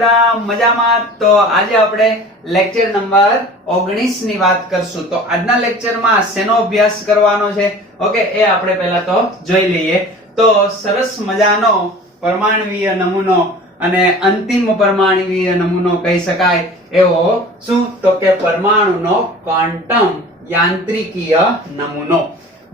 બધા મજામાં? તો આજે આપણે લેક્ચર નંબર 19 ની વાત કરશું. તો આજના લેક્ચરમાં શેનો અભ્યાસ કરવાનો છે ઓકે એ આપણે પહેલા તો જોઈ લઈએ. તો સરસ મજાનો પરમાણ્વીય નમૂનો અને અંતિમ પરમાણ્વીય નમૂનો કહી શકાય એવો શું તો કે પરમાણુનો ક્વોન્ટમ યાંત્રિકીય નમૂનો.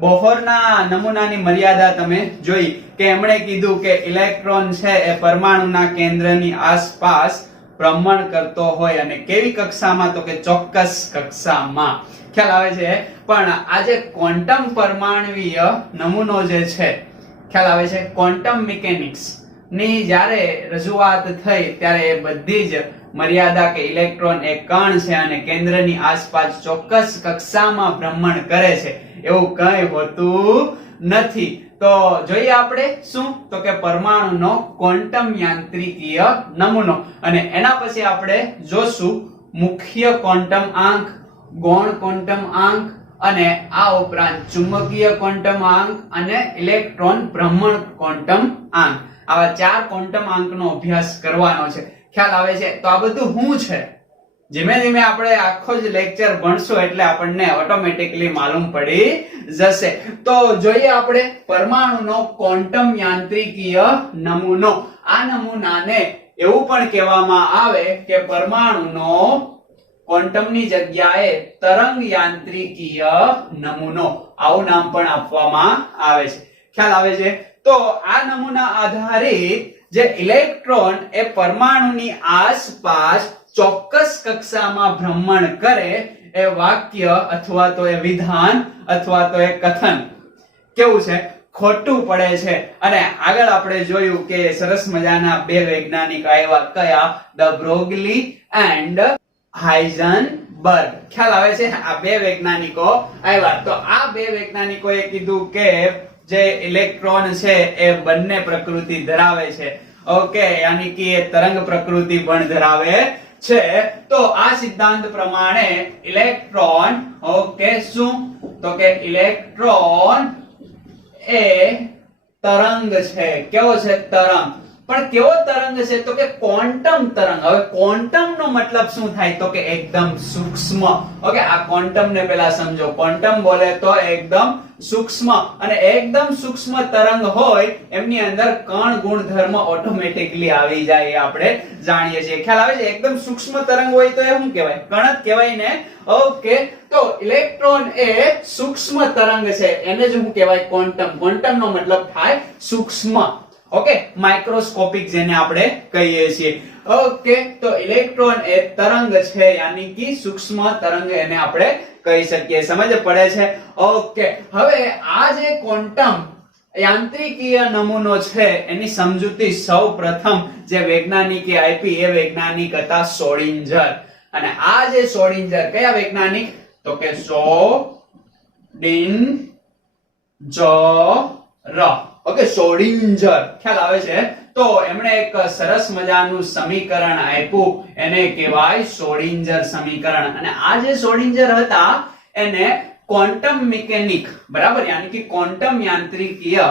બોહરના નમૂનાની મર્યાદા તમે જોઈ કે એમણે કીધું કે ઇલેક્ટ્રોન છે એ પરમાણુના કેન્દ્રની આસપાસ ભ્રમણ કરતો હોય અને કેવી કક્ષામાં તો કે ચોક્કસ કક્ષામાં. ખ્યાલ આવે છે? પણ આજે ક્વોન્ટમ પરમાણ્વીય નમૂનો જે છે ખ્યાલ આવે છે ક્વોન્ટમ મિકેનિક્સ ની જ્યારે રજૂઆત થઈ ત્યારે એ બધી જ મર્યાદા કે ઇલેક્ટ્રોન એક કણ છે અને કેન્દ્રની આસપાસ ચોક્કસ કક્ષામાં ભ્રમણ કરે છે એવું કંઈ હોતું નથી. તો જોઈએ આપણે શું તો કે પરમાણુનો ક્વોન્ટમ યાંત્રિકીય નમૂનો અને એના પછી આપણે જોશું મુખ્ય ક્વોન્ટમ આંક, ગૌણ ક્વોન્ટમ આંક અને આ ઉપરાંત ચુંબકીય ક્વોન્ટમ આંક અને ઇલેક્ટ્રોન ભ્રમણ ક્વોન્ટમ આંક. આવા 4 ક્વોન્ટમ આંકનો અભ્યાસ કરવાનો છે. ખ્યાલ આવે છે? તો આ બધું શું છે ધીમે ધીમે આપણે આખો જ લેક્ચર ભણશું એટલે આપણને ઓટોમેટિકલી માલુમ પડી જશે. તો જોઈએ આપણે પરમાણુનો ક્વોન્ટમ યાંત્રિકીય નમૂનો. આ નમૂનાને એવું પણ કહેવામાં આવે કે પરમાણુનો ક્વોન્ટમની જગ્યાએ તરંગ યાંત્રિકીય નમૂનો આવું નામ પણ આપવામાં આવે છે. ખ્યાલ આવે છે? તો આ નમૂના આધારિત જે ઇલેક્ટ્રોન એ પરમાણુની આસપાસ ચોક્કસ કક્ષામાં ભ્રમણ કરે એ વાક્ય અથવા તો એ વિધાન અથવા તો એ કથન કેવું છે ખોટું પડે છે. અને આગળ આપણે જોયું કે સરસ મજાના બે વૈજ્ઞાનિક આવ્યા કયા ધ બ્રોગલી એન્ડ હાઇઝનબર્ગ. ખ્યાલ આવે છે? આ બે વૈજ્ઞાનિકો આવ્યા. તો આ બે વૈજ્ઞાનિકોએ કીધું કે જે ઇલેક્ટ્રોન છે એ બંને પ્રકૃતિ ધરાવે છે ઓકે યાની કે તરંગ પ્રકૃતિ પણ ધરાવે છે. તો આ સિદ્ધાંત પ્રમાણે ઇલેક્ટ્રોન ઓકે શું તો કે ઇલેક્ટ્રોન એ તરંગ છે. કેવો છે? તરંગ. પણ કેવો તરંગ છે તો કે ક્વોન્ટમ તરંગ. હવે ક્વોન્ટમ નો મતલબ શું થાય તો કે એકદમ સૂક્ષ્મ. ઓકે આ ક્વોન્ટમ ને પહેલા સમજો. ક્વોન્ટમ બોલે તો એકદમ સૂક્ષ્મ અને એકદમ સૂક્ષ્મ તરંગ હોય એમની અંદર કણ ગુણધર્મ ઓટોમેટિકલી આવી જાય એ આપણે જાણીએ છીએ. ખ્યાલ આવે છે? એકદમ સૂક્ષ્મ તરંગ હોય તો એ શું કહેવાય? કણ જ કહેવાય ને. ઓકે તો ઇલેક્ટ્રોન એ સૂક્ષ્મ તરંગ છે એને જ શું કહેવાય? ક્વોન્ટમ. ક્વોન્ટમ નો મતલબ થાય સૂક્ષ્મ ઓકે માઇક્રોસ્કોપિક જેને આપણે કહીએ છીએ. ઓકે તો ઇલેક્ટ્રોન એ તરંગ છે યાની કે સૂક્ષ્મ તરંગ એને આપણે કહી શકીએ. સમજ પડે છે? ઓકે હવે આ જે ક્વોન્ટમ યાંત્રિકીય નમૂનો છે એની સમજૂતી સૌપ્રથમ જે વૈજ્ઞાનિકે આપી એ વૈજ્ઞાનિક હતા શ્રોડિંજર. અને આ જે શ્રોડિંજર કયા વૈજ્ઞાનિક તો કે શ્રોડિંજર ઓકે શ્રોડિંજર. ખ્યાલ આવે છે? તો એમણે એક સરસ મજાનું સમીકરણ આપ્યું એને કહેવાય શ્રોડિંજર સમીકરણ. અને આ જે શ્રોડિંજર હતા એને ક્વોન્ટમ મિકેનિક બરાબર યાની કે ક્વોન્ટમ યાંત્રિકીય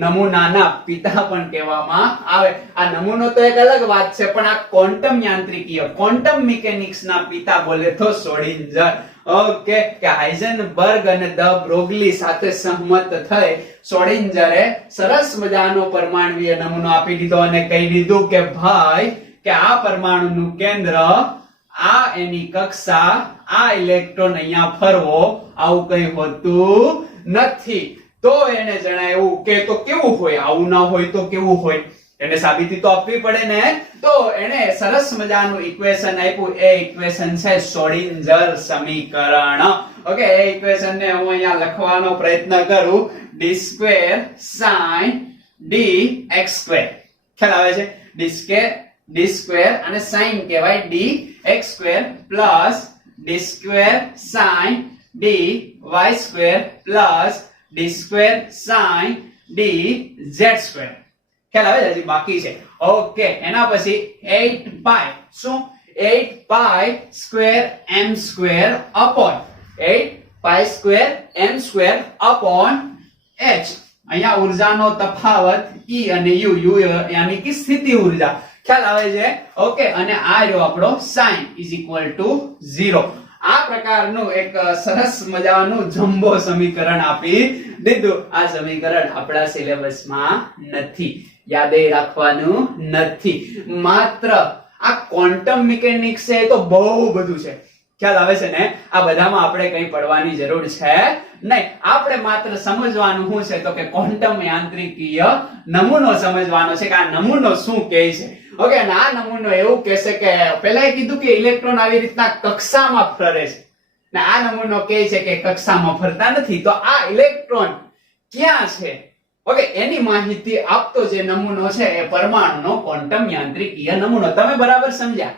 નમૂનાના પિતા પણ કહેવામાં આવે. આ નમૂનો તો એક અલગ વાત છે પણ આ ક્વોન્ટમ યાંત્રિકીય ક્વોન્ટમ મિકેનિક્સ ના પિતા બોલે તો શ્રોડિંજર. ઓકે કે હાઇઝનબર્ગ અને ધ બ્રોગલી સાથે સહમત થઈ શ્રોડિંજરે સરસ મજાનો પરમાણ્વીય નમૂનો આપી દીધો અને કહી દીધું કે ભાઈ કે આ પરમાણુનું કેન્દ્ર આ એની કક્ષા આ ઇલેક્ટ્રોન અહીંયા ફરવો આવું કંઈ હોતું નથી. તો એને જણાવ્યું કે તો કેવું હોય? આવું ના હોય તો કેવું હોય? એને સાબિતી તો આપવી પડે ને. તો એને સરસ મજાનું ઇક્વેશન આપ્યું. એ ઇક્વેશન છે શ્રોડિંજર સમીકરણ. ઓકે એ ઇક્વેશન ને હું અહીંયા લખવાનો પ્રયત્ન કરું. d2 sin dx2. ખ્યાલ આવે છે? d2 અને sin કહેવાય dx2 plus d2 sin dy2 plus d2 sin dz2. ખ્યાલ આવે છે? હજી બાકી છે. ઓકે એના પછી 8 પાઈ શું 8 pi square m square upon 8 pi square m square upon h. અહીંયા ઉર્જાનો તફાવત E અને U યાની કે સ્થિતિ ઉર્જા. ખ્યાલ આવે છે? ઓકે, અને આ રહ્યો આપણો sin is equal to 0. આ પ્રકારનું એક સરસ મજાનું જમ્બો સમીકરણ આપી દીધું. આ સમીકરણ આપણા સિલેબસમાં નથી, યાદ રાખવાનું નથી. માત્ર આ ક્વોન્ટમ મિકેનિક્સ છે તો બહુ બધું છે, ખ્યાલ આવે છે ને? આ બધામાં આપણે કંઈ પડવાની જરૂર છે નહીં. આપણે માત્ર સમજવાનું શું છે તો કે ક્વોન્ટમ યાંત્રિકીય નમૂનો સમજવાનો છે કે આ નમૂનો શું કહે છે. ઓકે, અને આ નમૂનો એવું કહેશે કે પહેલા કીધું કે ઇલેક્ટ્રોન આવી રીતના કક્ષામાં ફરે છે, ને આ નમૂનો કહે છે કે કક્ષામાં ફરતા નથી. તો આ ઇલેક્ટ્રોન ક્યાં છે, ઓકે, એની માહિતી આપતો જે નમૂનો છે એ પરમાણુનો ક્વોન્ટમ યાંત્રિકીય નમૂનો. તમે બરાબર સમજ્યા?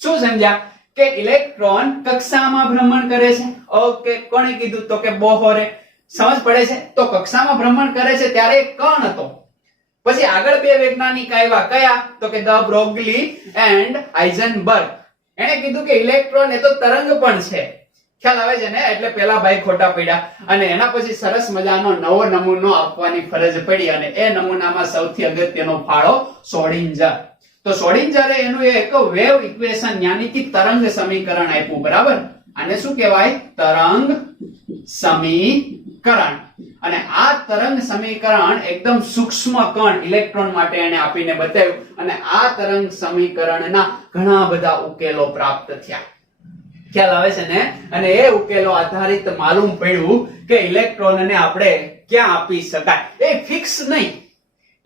શું સમજ્યા? કે ઇલેક્ટ્રોન કક્ષામાં ભ્રમણ કરે છે. ઓકે, કોણે કીધું તો કે બોહરે. સમજ પડે છે? તો કક્ષામાં ભ્રમણ કરે છે ત્યારે એક કણ હતો. પછી આગળ બે વૈજ્ઞાનિક આવ્યા, કયા તો કે દ બ્રોગલી એન્ડ હાઇઝનબર્ગ. એણે કીધું કે ઇલેક્ટ્રોન એ તો તરંગ પણ છે. ખ્યાલ આવે છે ને? એટલે પેલા ભાઈ ખોટા પડ્યા અને એના પછી સરસ મજાનો નવો નમૂનો આપવાની ફરજ પડી અને એ નમૂનામાં સૌથી અગત્યનો ફાળો શ્રોડિંજર. તો શ્રોડિંજરે એનું એક વેવ ઇક્વેશન યાની કે તરંગ સમીકરણ આપ્યું. બરાબર? આને શું કહેવાય? તરંગ સમીકરણ. અને આ તરંગ સમીકરણ એકદમ સૂક્ષ્મ કણ ઇલેક્ટ્રોન માટે એને આપીને બતાવ્યું અને આ તરંગ સમીકરણના ઘણા બધા ઉકેલો પ્રાપ્ત થયા. ખ્યાલ આવે છે ને? અને એ ઉકેલો આધારિત માલુમ પડ્યું કે ઇલેક્ટ્રોનને આપણે ક્યાં આપી શકાય. એ ફિક્સ નહીં,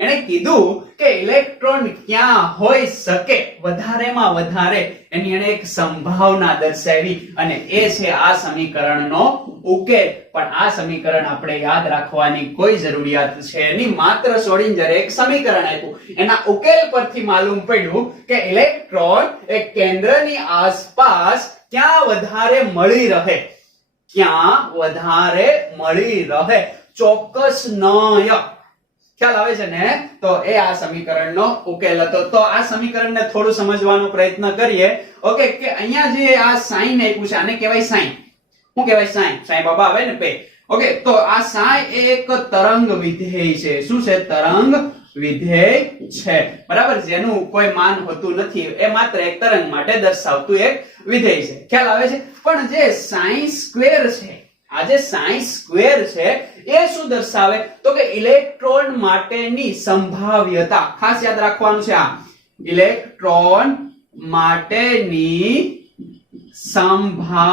એને કીધું કે ઇલેક્ટ્રોન ક્યાં હોઈ શકે, વધારેમાં વધારે એની એને એક સંભાવના દર્શાવી અને એ છે આ સમીકરણનો ઉકેલ. પણ આ સમીકરણ આપણે યાદ રાખવાની કોઈ જરૂરિયાત છે નહીં. માત્ર શ્રોડિંજરે એક સમીકરણ આપ્યું, એના ઉકેલ પરથી માલુમ પડ્યું કે ઇલેક્ટ્રોન એક કેન્દ્રની આસપાસ ક્યાં વધારે મળી રહે, ક્યાં વધારે મળી રહે, ચોક્કસ નય. ખ્યાલ આવે છે ને? તો એ આ સમીકરણનો ઉકેલ હતો. તો આ સમીકરણને થોડું સમજવાનો પ્રયત્ન કરીએ. ઓકે, કે અહીંયા જે આ સાઈન આપ્યું છે આને કહેવાય સાઈન. શું કહેવાય? સાઈન. સાઈન બાબા આવે ને પે. ઓકે, તો આ સાઈ એક તરંગ વિધેય છે. શું છે? તરંગ વિધેય છે. બરાબર? જેનું કોઈ માન હોતું નથી, એ માત્ર એક તરંગ માટે દર્શાવતું એક વિધેય છે. ખ્યાલ આવે છે? પણ જે સાઈ સ્ક્વેર છે, આ જે સાઈ સ્ક્વેર છે એ શું દર્શાવે તો કે ઇલેક્ટ્રોન માટેની સંભાવ્યતા. ખાસ યાદ રાખવાનું છે, આ ઇલેક્ટ્રોન માટેની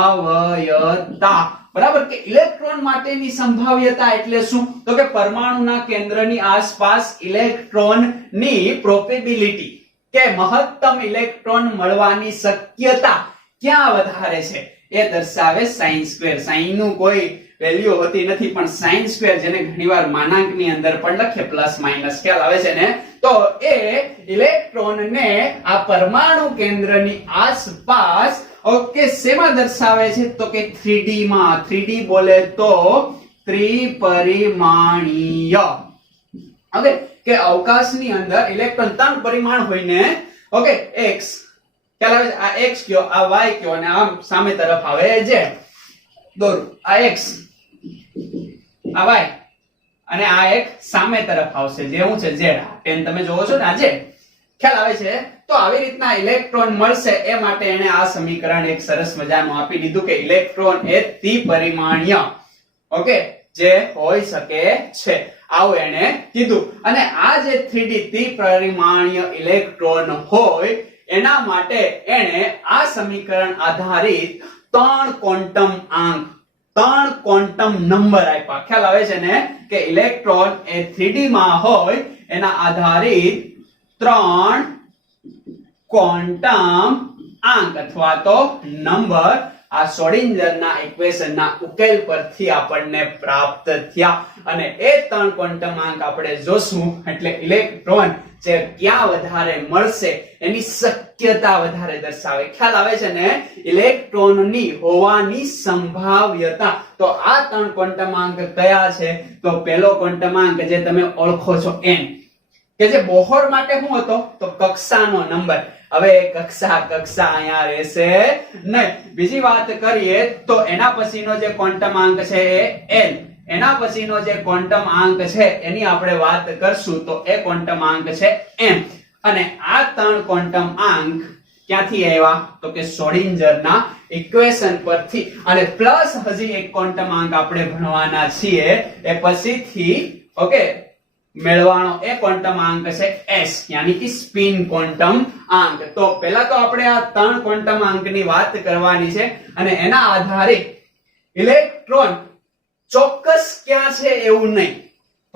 સંભાવ્યતા. બરાબર? કે ઇલેક્ટ્રોન માટેની સંભાવ્યતા એટલે શું તો કે પરમાણુના કેન્દ્રની આસપાસ ઇલેક્ટ્રોનની પ્રોબેબિલિટી કે મહત્તમ ઇલેક્ટ્રોન મળવાની શક્યતા ક્યાં વધારે છે એ દર્શાવે સાઈન સ્ક્વેર. સાઈન નું કોઈ વેલ્યુ હોતી નથી, પણ સાઈન સ્ક્વેર જેને ઘણીવાર માનાંકની અંદર પણ લખે પ્લસ માઇનસ. ખ્યાલ આવે છે ને? તો એ ઇલેક્ટ્રોનને આ પરમાણુ કેન્દ્રની આસપાસ ઓકે શેમાં દર્શાવે છે તો કે 3D માં. 3D બોલે તો ત્રિપરિમાણીય. ઓકે, કે અવકાશની અંદર ઇલેક્ટ્રોન 3 પરિમાણ હોય ને. ઓકે, x, ખ્યાલ આવે છે? આ x કયો, આ y કયો અને આમ સામે તરફ આવે z. દોરું, આ x, આ y અને આ એક સામે તરફ આવશે જે શું છે z. પેન તમે જોવો છો ને, આ z. ખ્યાલ આવે છે? તો આવી રીતના ઇલેક્ટ્રોન મળશે એ માટે એને આ સમીકરણ એક સરસ મજાનું આપી દીધું કે ઇલેક્ટ્રોન એ ત્રિપરિમાણીય ઓકે જે હોઈ શકે છે, આવું એને કીધું. અને આ જે 3D ત્રિપરિમાણીય ઇલેક્ટ્રોન હોય એના માટે એને આ સમીકરણ આધારિત 3 ક્વોન્ટમ આંક, 3 ક્વોન્ટમ નંબર આપ્યા. ખ્યાલ આવે છે ને કે ઇલેક્ટ્રોન એ 3D માં હોય એના આધારિત 3 ક્વોન્ટમ આંક અથવા તો નંબર આ શ્રોડિંજરના ઇક્વેશનના ઉકેલ પરથી આપણને પ્રાપ્ત થયા. અને એ 3 ક્વોન્ટમ આંક આપણે જોશું એટલે ઇલેક્ટ્રોન જે ક્યાં વધારે મળશે એની શક્યતા વધારે દર્શાવે. ખ્યાલ આવે છે ને? ઇલેક્ટ્રોનની હોવાની સંભાવ્યતા. તો આ 3 ક્વોન્ટમ આંક કયા છે તો પહેલો ક્વોન્ટમ આંક જે તમે ઓળખો છો n, કે જે બોહર માટે શું હતો તો કક્ષાનો નંબર. હવે કક્ષા અહીંયા રહેશે નહીં. બીજી વાત કરીએ તો એના પછીનો જે ક્વોન્ટમ આંક છે એ n. એના પછીનો જે ક્વોન્ટમ આંક છે એની આપણે વાત કરશું તો એ ક્વોન્ટમ આંક છે m. અને આ 3 ક્વોન્ટમ આંક ક્યાંથી આવ્યા તો કે શ્રોડિંજરના ઇક્વેશન પરથી, અને પ્લસ હજી એક ક્વોન્ટમ આંક આપણે ભણવાના છીએ એ પછીથી ઓકે મેળવાનો એ ક્વોન્ટમ આંક છે s યાની કે સ્પિન ક્વોન્ટમ આંક. તો પહેલા તો આપણે આ 3 ક્વોન્ટમ આંકની વાત કરવાની છે અને એના આધારે ઇલેક્ટ્રોન ચોક્કસ ક્યાં છે એવું નહીં,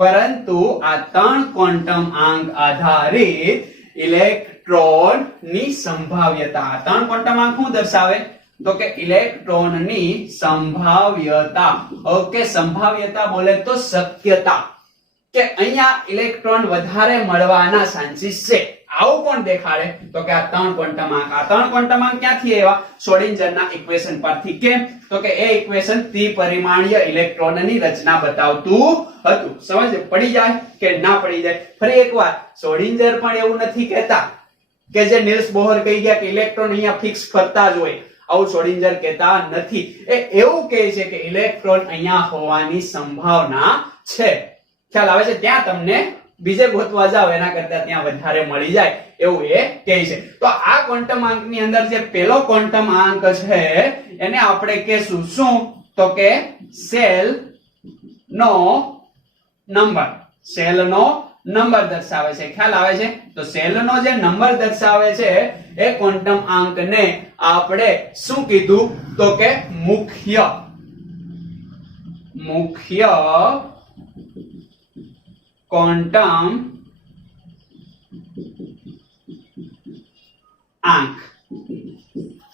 પરંતુ આ 3 ક્વોન્ટમ આંક આધારિત ઇલેક્ટ્રોન ની સંભાવ્યતા. 3 ક્વોન્ટમ આંક શું દર્શાવે તો કે ઇલેક્ટ્રોનની સંભાવ્યતા. ઓકે, સંભાવ્યતા બોલે તો શક્યતા કે અહીંયા ઇલેક્ટ્રોન વધારે મળવાના ચાન્સીસ છે. આવું કોણ દેખાડે તો કે આ 3 ક્વોન્ટમ આંક. આ 3 ક્વોન્ટમ આંક ક્યાંથી આવ્યા? શ્રોડિંજરના ઇક્વેશન પરથી. કેમ તો કે એ ઇક્વેશન ત્રિપરિમાણીય ઇલેક્ટ્રોનની રચના બતાવતું હતું. સમજ પડી જાય કે ના પડી જાય? ફરી એકવાર, શ્રોડિંજર પણ એવું નથી કહેતા કે જે નિલ્સ બોહર કહી ગયા કે ઇલેક્ટ્રોન અહીંયા ફિક્સ ફરતા જ હોય. આવું શ્રોડિંજર કહેતા નથી. એ એવું કહે છે કે ઇલેક્ટ્રોન અહીંયા હોવાની સંભાવના છે. ખ્યાલ આવે છે? ત્યાં તમને બીજે ગોતવા જાવ એના કરતા ત્યાં વધારે મળી જાય એવું એ કહે છે. તો આ ક્વોન્ટમ આંકની અંદર જે પહેલો ક્વોન્ટમ આંક છે એને આપણે કહેશું શું તો કે સેલ નો નંબર. સેલ નો નંબર દર્શાવે છે. ખ્યાલ આવે છે? તો સેલ નો જે નંબર દર્શાવે છે એ ક્વોન્ટમ આંકને આપણે શું કીધું તો કે મુખ્ય ક્વોન્ટમ આંક.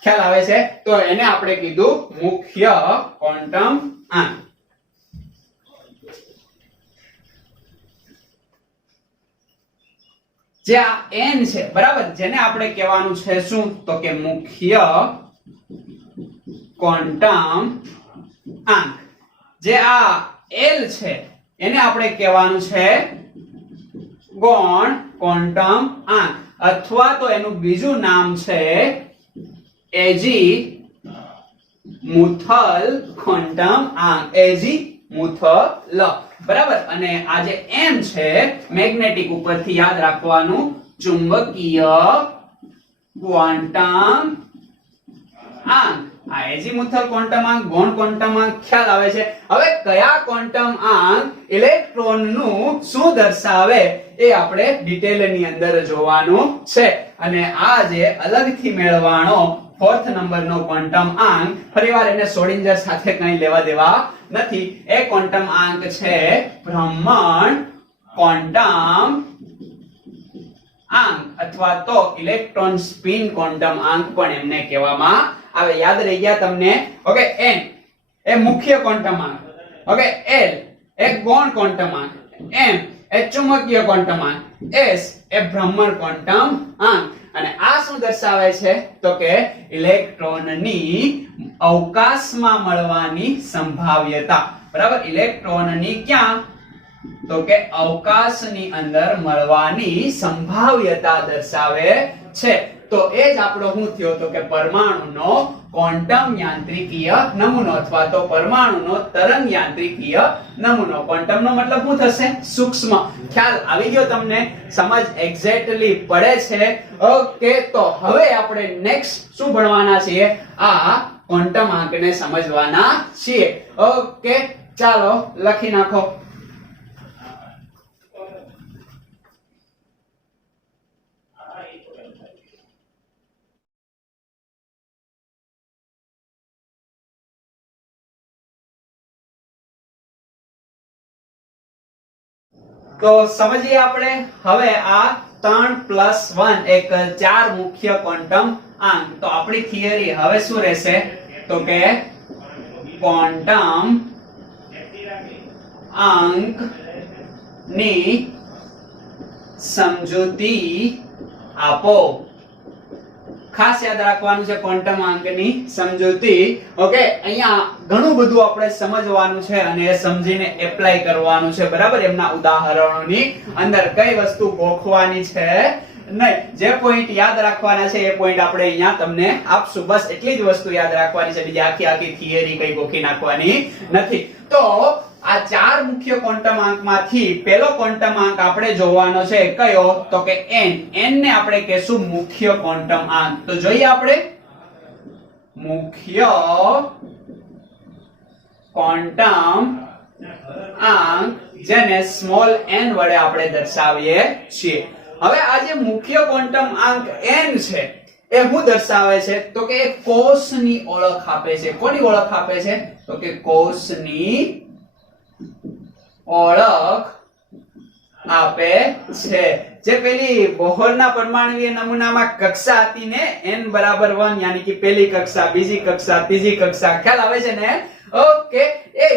ખ્યાલ આવે છે? તો એને આપણે કીધું મુખ્ય ક્વોન્ટમ આંક. જે આ n છે બરાબર, જેને આપણે કહેવાનું છે શું તો કે મુખ્ય ક્વોન્ટમ આંક. જે આ l છે એને આપણે કહેવાનું છે ગૌણ ક્વોન્ટમ આંક, અથવા તો એનું બીજું નામ છે એજીમુથલ ક્વોન્ટમ આંક. એજીમુથલ બરાબર. અને આ જે m છે મેગ્નેટિક ઉપરથી યાદ રાખવાનું, ચુંબકીય ક્વોન્ટમ આંક. આ એજીમુથલ ક્વોન્ટમ આંક, ગૌણ ક્વોન્ટમ આંક. ખ્યાલ આવે છે? હવે કયા ક્વોન્ટમ આંક ઇલેક્ટ્રોન નું શું દર્શાવે એ આપણે ડિટેલ ની અંદર જોવાનું છે. અને આ જે અલગથી મેળવવાનો 4th નંબરનો ક્વોન્ટમ આંક, ફરીવાર એને શ્રોડિંજર સાથે કંઈ લેવા દેવા નથી. એ ક્વોન્ટમ આંક છે ભ્રમણ ક્વોન્ટમ આંક, અથવા તો ઇલેક્ટ્રોન સ્પિન ક્વોન્ટમ આંક પણ એમને કહેવામાં આવે. યાદ રહી ગયા તમને? ઓકે, n એ મુખ્ય ક્વોન્ટમ આંક, ઓકે, l એ ગૌણ ક્વોન્ટમ આંક, m એ ચુંબકીય ક્વોન્ટમ આંક, s એ ભ્રમણ ક્વોન્ટમ આંક. અને આ શું દર્શાવે છે તો કે ઇલેક્ટ્રોનની અવકાશમાં મળવાની સંભાવ્યતા. બરાબર, ઇલેક્ટ્રોનની ક્યાં તો કે અવકાશની અંદર મળવાની સંભાવ્યતા દર્શાવે છે. તો એ જ આપણો શું થયો તો કે પરમાણુનો ક્વોન્ટમ યાંત્રિકીય નમૂનો, અથવા તો પરમાણુનો તરંગ યાંત્રિકીય નમૂનો. ક્વોન્ટમ નો મતલબ શું થશે? સૂક્ષ્મ. ખ્યાલ આવી ગયો તમને? સમજ એક્ઝેક્ટલી પડે છે? ઓકે, તો હવે આપણે નેક્સ્ટ શું ભણવાના છીએ? આ ક્વોન્ટમ આંકને સમજવાના છીએ. ઓકે, ચાલો લખી નાખો. તો સમજીએ આપણે હવે આ 3+1 એક 4 મુખ્ય ક્વોન્ટમ આંક. તો આપણી થિયરી હવે શું રહેશે તો કે ક્વોન્ટમ આંક ની સમજૂતી આપો. ખાસ યાદ રાખવાનું છે ક્વોન્ટમ આંકની સમજૂતી. ઓકે, અહીંયા ઘણું બધું આપણે સમજવાનું છે અને એ સમજીને એપ્લાય કરવાનું છે. બરાબર, એમના ઉદાહરણોની અંદર કઈ વસ્તુ ગોખવાની છે નહીં. જે પોઈન્ટ યાદ રાખવાના છે એ પોઈન્ટ આપણે અહીંયા તમને આપશું. બસ એટલી જ વસ્તુ યાદ રાખવાની છે, બીજી આખી થિયરી કઈ ગોખી નાખવાની નથી. તો આ ચાર મુખ્ય ક્વોન્ટમ આંકમાંથી પહેલો ક્વોન્ટમ આંક આપણે જોવાનો છે કયો તો કે n ને આપણે કહેશું મુખ્ય ક્વોન્ટમ આંક તો જોઈએ આપણે મુખ્ય ક્વોન્ટમ આંક જેને સ્મોલ n વડે આપણે દર્શાવીએ છીએ હવે આ જે મુખ્ય ક્વોન્ટમ આંક n છે એ શું દર્શાવે છે તો કે કોષની ઓળખ આપે છે કોની ઓળખ આપે છે તો કે કોષની ઓળખ આપે છે જે પેલી બોહરના પરમાણુય નમૂનામાં કક્ષા હતી ને n બરાબર 1 યાની કે પહેલી કક્ષા બીજી કક્ષા ત્રીજી કક્ષા ખ્યાલ આવે છે ને ઓકે એ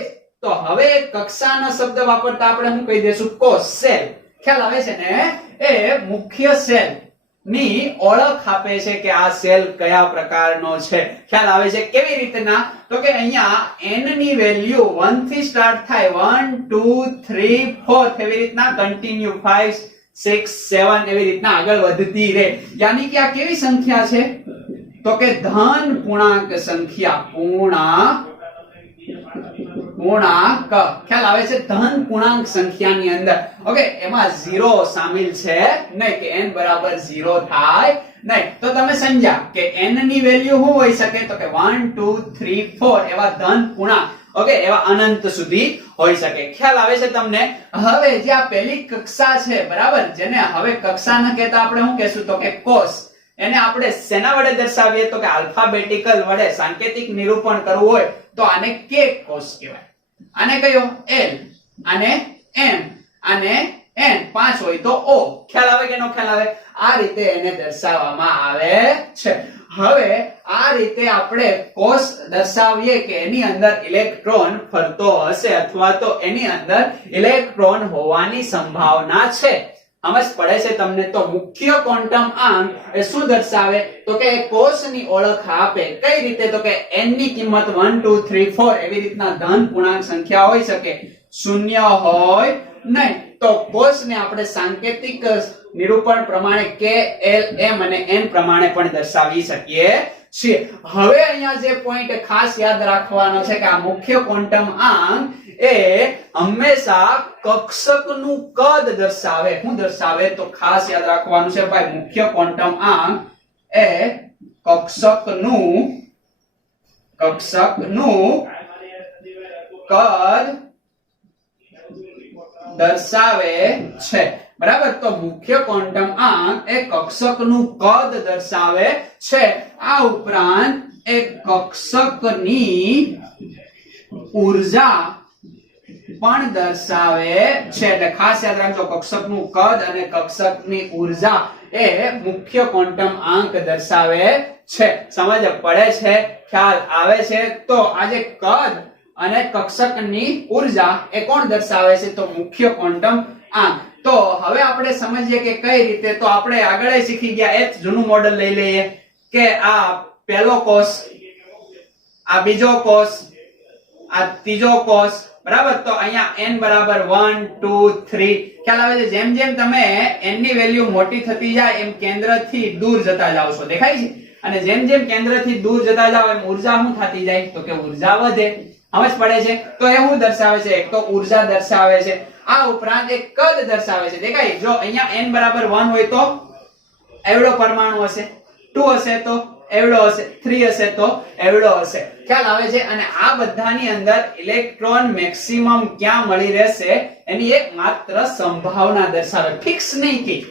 તો હવે કક્ષાનો શબ્દ વાપરતા આપણે શું કહી દેશું કોષ સેલ ખ્યાલ આવે છે ને એ મુખ્ય સેલ ની ઓળખ આપે છે કે આ સેલ કયા પ્રકારનો છે ખ્યાલ આવે છે કેવી રીતના તો કે અહીંયા n ની વેલ્યુ 1 થી સ્ટાર્ટ થાય 1 2 3 4 એવી રીતના કન્ટિન્યુ 5 6 7 એવી રીતના આગળ વધતી રહે યાની કે આ કેવી સંખ્યા છે તો કે ધન પૂર્ણાંક સંખ્યા પૂર્ણાંક ખ્યાલ આવે છે ધન પૂર્ણાંક સંખ્યાની અંદર ઓકે એમાં 0 શામિલ છે નહીં કે n બરાબર 0 થાય નહીં તો તમે સમજ્યા કે n ની વેલ્યુ શું હોઈ શકે તો કે 1 2 3 4 એવા ધન પૂર્ણાંક ઓકે એવા અનંત સુધી હોઈ શકે ખ્યાલ આવે છે તમને હવે જે આ પહેલી કક્ષા છે બરાબર જેને હવે કક્ષા ન કહેતા આપણે શું કહેશું તો કે કોષ એને આપણે શેના વડે દર્શાવીએ તો કે આલ્ફાબેટિકલ વડે સાંકેતિક નિરૂપણ કરવું હોય તો આને કે કોષ કહેવાય આને કયો L આને M આને N 5 હોય તો O ખ્યાલ આવે કે નો ખ્યાલ આવે આ રીતે એને દર્શાવવામાં આવે છે હવે આ રીતે આપણે કોષ દર્શાવીએ કે એની અંદર ઇલેક્ટ્રોન ફરતો હશે અથવા તો એની અંદર ઇલેક્ટ્રોન હોવાની સંભાવના છે સમજ પડે છે તમને તો મુખ્ય ક્વોન્ટમ આંક એ શું દર્શાવે તો કે કોષની ઓળખ આપે કઈ રીતે તો કે n ની કિંમત 1 2 3 4 એવી રીતના ધન પૂર્ણાંક સંખ્યા હોઈ શકે શૂન્ય હોય નહીં તો કોષને આપણે સાંકેતિક નિરૂપણ પ્રમાણે k l m અને n પ્રમાણે પણ દર્શાવી શકીએ છીએ હવે અહીંયા જે પોઈન્ટ ખાસ યાદ રાખવાનો છે કે આ મુખ્ય ક્વોન્ટમ આંક એ હંમેશા કક્ષકનું કદ દર્શાવે શું દર્શાવે તો ખાસ યાદ રાખવાનું છે ભાઈ મુખ્ય ક્વોન્ટમ આંક એ કક્ષકનું કદ દર્શાવે છે બરાબર તો મુખ્ય ક્વોન્ટમ આંક એ કક્ષકનું કદ દર્શાવે છે આ ઉપરાંત એ કક્ષકની ઊર્જા પણ દર્શાવે છે એટલે ખાસ યાદ રાખજો કક્ષકનું કદ અને કક્ષકની ઊર્જા એ મુખ્ય ક્વોન્ટમ આંક દર્શાવે છે સમજ પડે છે ખ્યાલ આવે છે તો આ જે કદ અને કક્ષકની ઊર્જા એ કોણ દર્શાવે છે તો મુખ્ય ક્વોન્ટમ આંક તો હવે આપણે સમજીએ કે કઈ રીતે તો આપણે આગળ શીખી ગયા એક જૂનું મોડેલ લઈ લઈએ કે આ પહેલો કોષ આ બીજો કોષ આ ત્રીજો કોષ બરાબર તો અહીંયા n બરાબર 1 2 3 ખ્યાલ આવે છે જેમ જેમ તમે n ની વેલ્યુ મોટી થતી જાય એમ કેન્દ્રથી દૂર જતા જાવ છો દેખાય છે અને જેમ જેમ કેન્દ્રથી દૂર જતા જાવ એમ ઊર્જા શું થતી જાય તો કે ઊર્જા વધે સમજ પડે છે તો એ શું દર્શાવે છે એક તો ઊર્જા દર્શાવે છે આ ઉપરાંત એક કદ દર્શાવે છે દેખાય જો અહીંયા n બરાબર 1 હોય તો એવડો પરમાણુ હશે 2 હશે તો એવડો હશે 3 હશે તો એવડો હશે ખ્યાલ આવે છે અને આ બધાની અંદર ઇલેક્ટ્રોન મેક્સિમમ ક્યાં મળી રહેશે એની એક માત્ર સંભાવના દર્શાવે ફિક્સ નહીં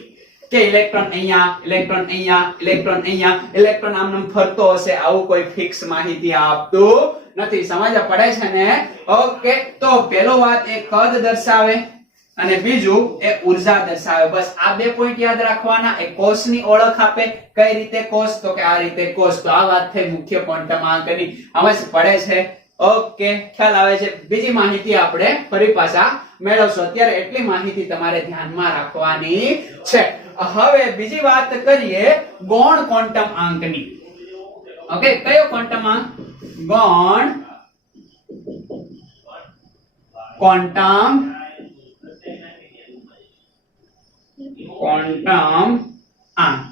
કે ઇલેક્ટ્રોન અહીંયા ઇલેક્ટ્રોન અહીંયા ઇલેક્ટ્રોન અહીંયા ઇલેક્ટ્રોન આમ ફરતો હશે આવું કોઈ ફિક્સ માહિતી આપતું નથી સમજ પડે છે ને ઓકે તો પહેલો વાત એ કદ દર્શાવે અને બીજું એ ઊર્જા દર્શાવે બસ આ બે પોઈન્ટ યાદ રાખવાના એ કોષની ઓળખ આપે કઈ રીતે કોષ તો કે આ રીતે કોષ તો આ વાત થઈ મુખ્ય ક્વોન્ટમ આંકની સમજ પડે છે ઓકે ખ્યાલ આવે છે બીજી માહિતી આપણે ફરી પાછા મેળવશું અત્યારે એટલી માહિતી તમારે ધ્યાનમાં રાખવાની છે હવે બીજી વાત કરીએ ગૌણ ક્વોન્ટમ આંકની ઓકે કયો ક્વોન્ટમ આંક ગૌણ ક્વોન્ટમ આંક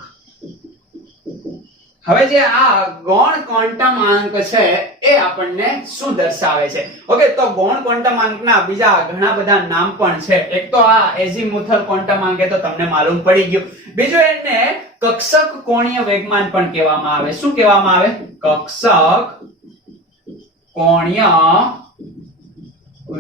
હવે જે આ ગૌણ ક્વોન્ટમ આંક છે એ આપણને શું દર્શાવે છે? ઓકે, તો ગૌણ ક્વોન્ટમ આંકના બીજા ઘણા બધા નામ પણ છે. એક તો આ એઝીમુથલ ક્વોન્ટમ આંક એ તો તમને માલુમ પડી ગયું. બીજું એને કક્ષક કોણીય વેગમાન પણ કહેવામાં આવે. શું કહેવામાં આવે? કક્ષક કોણીય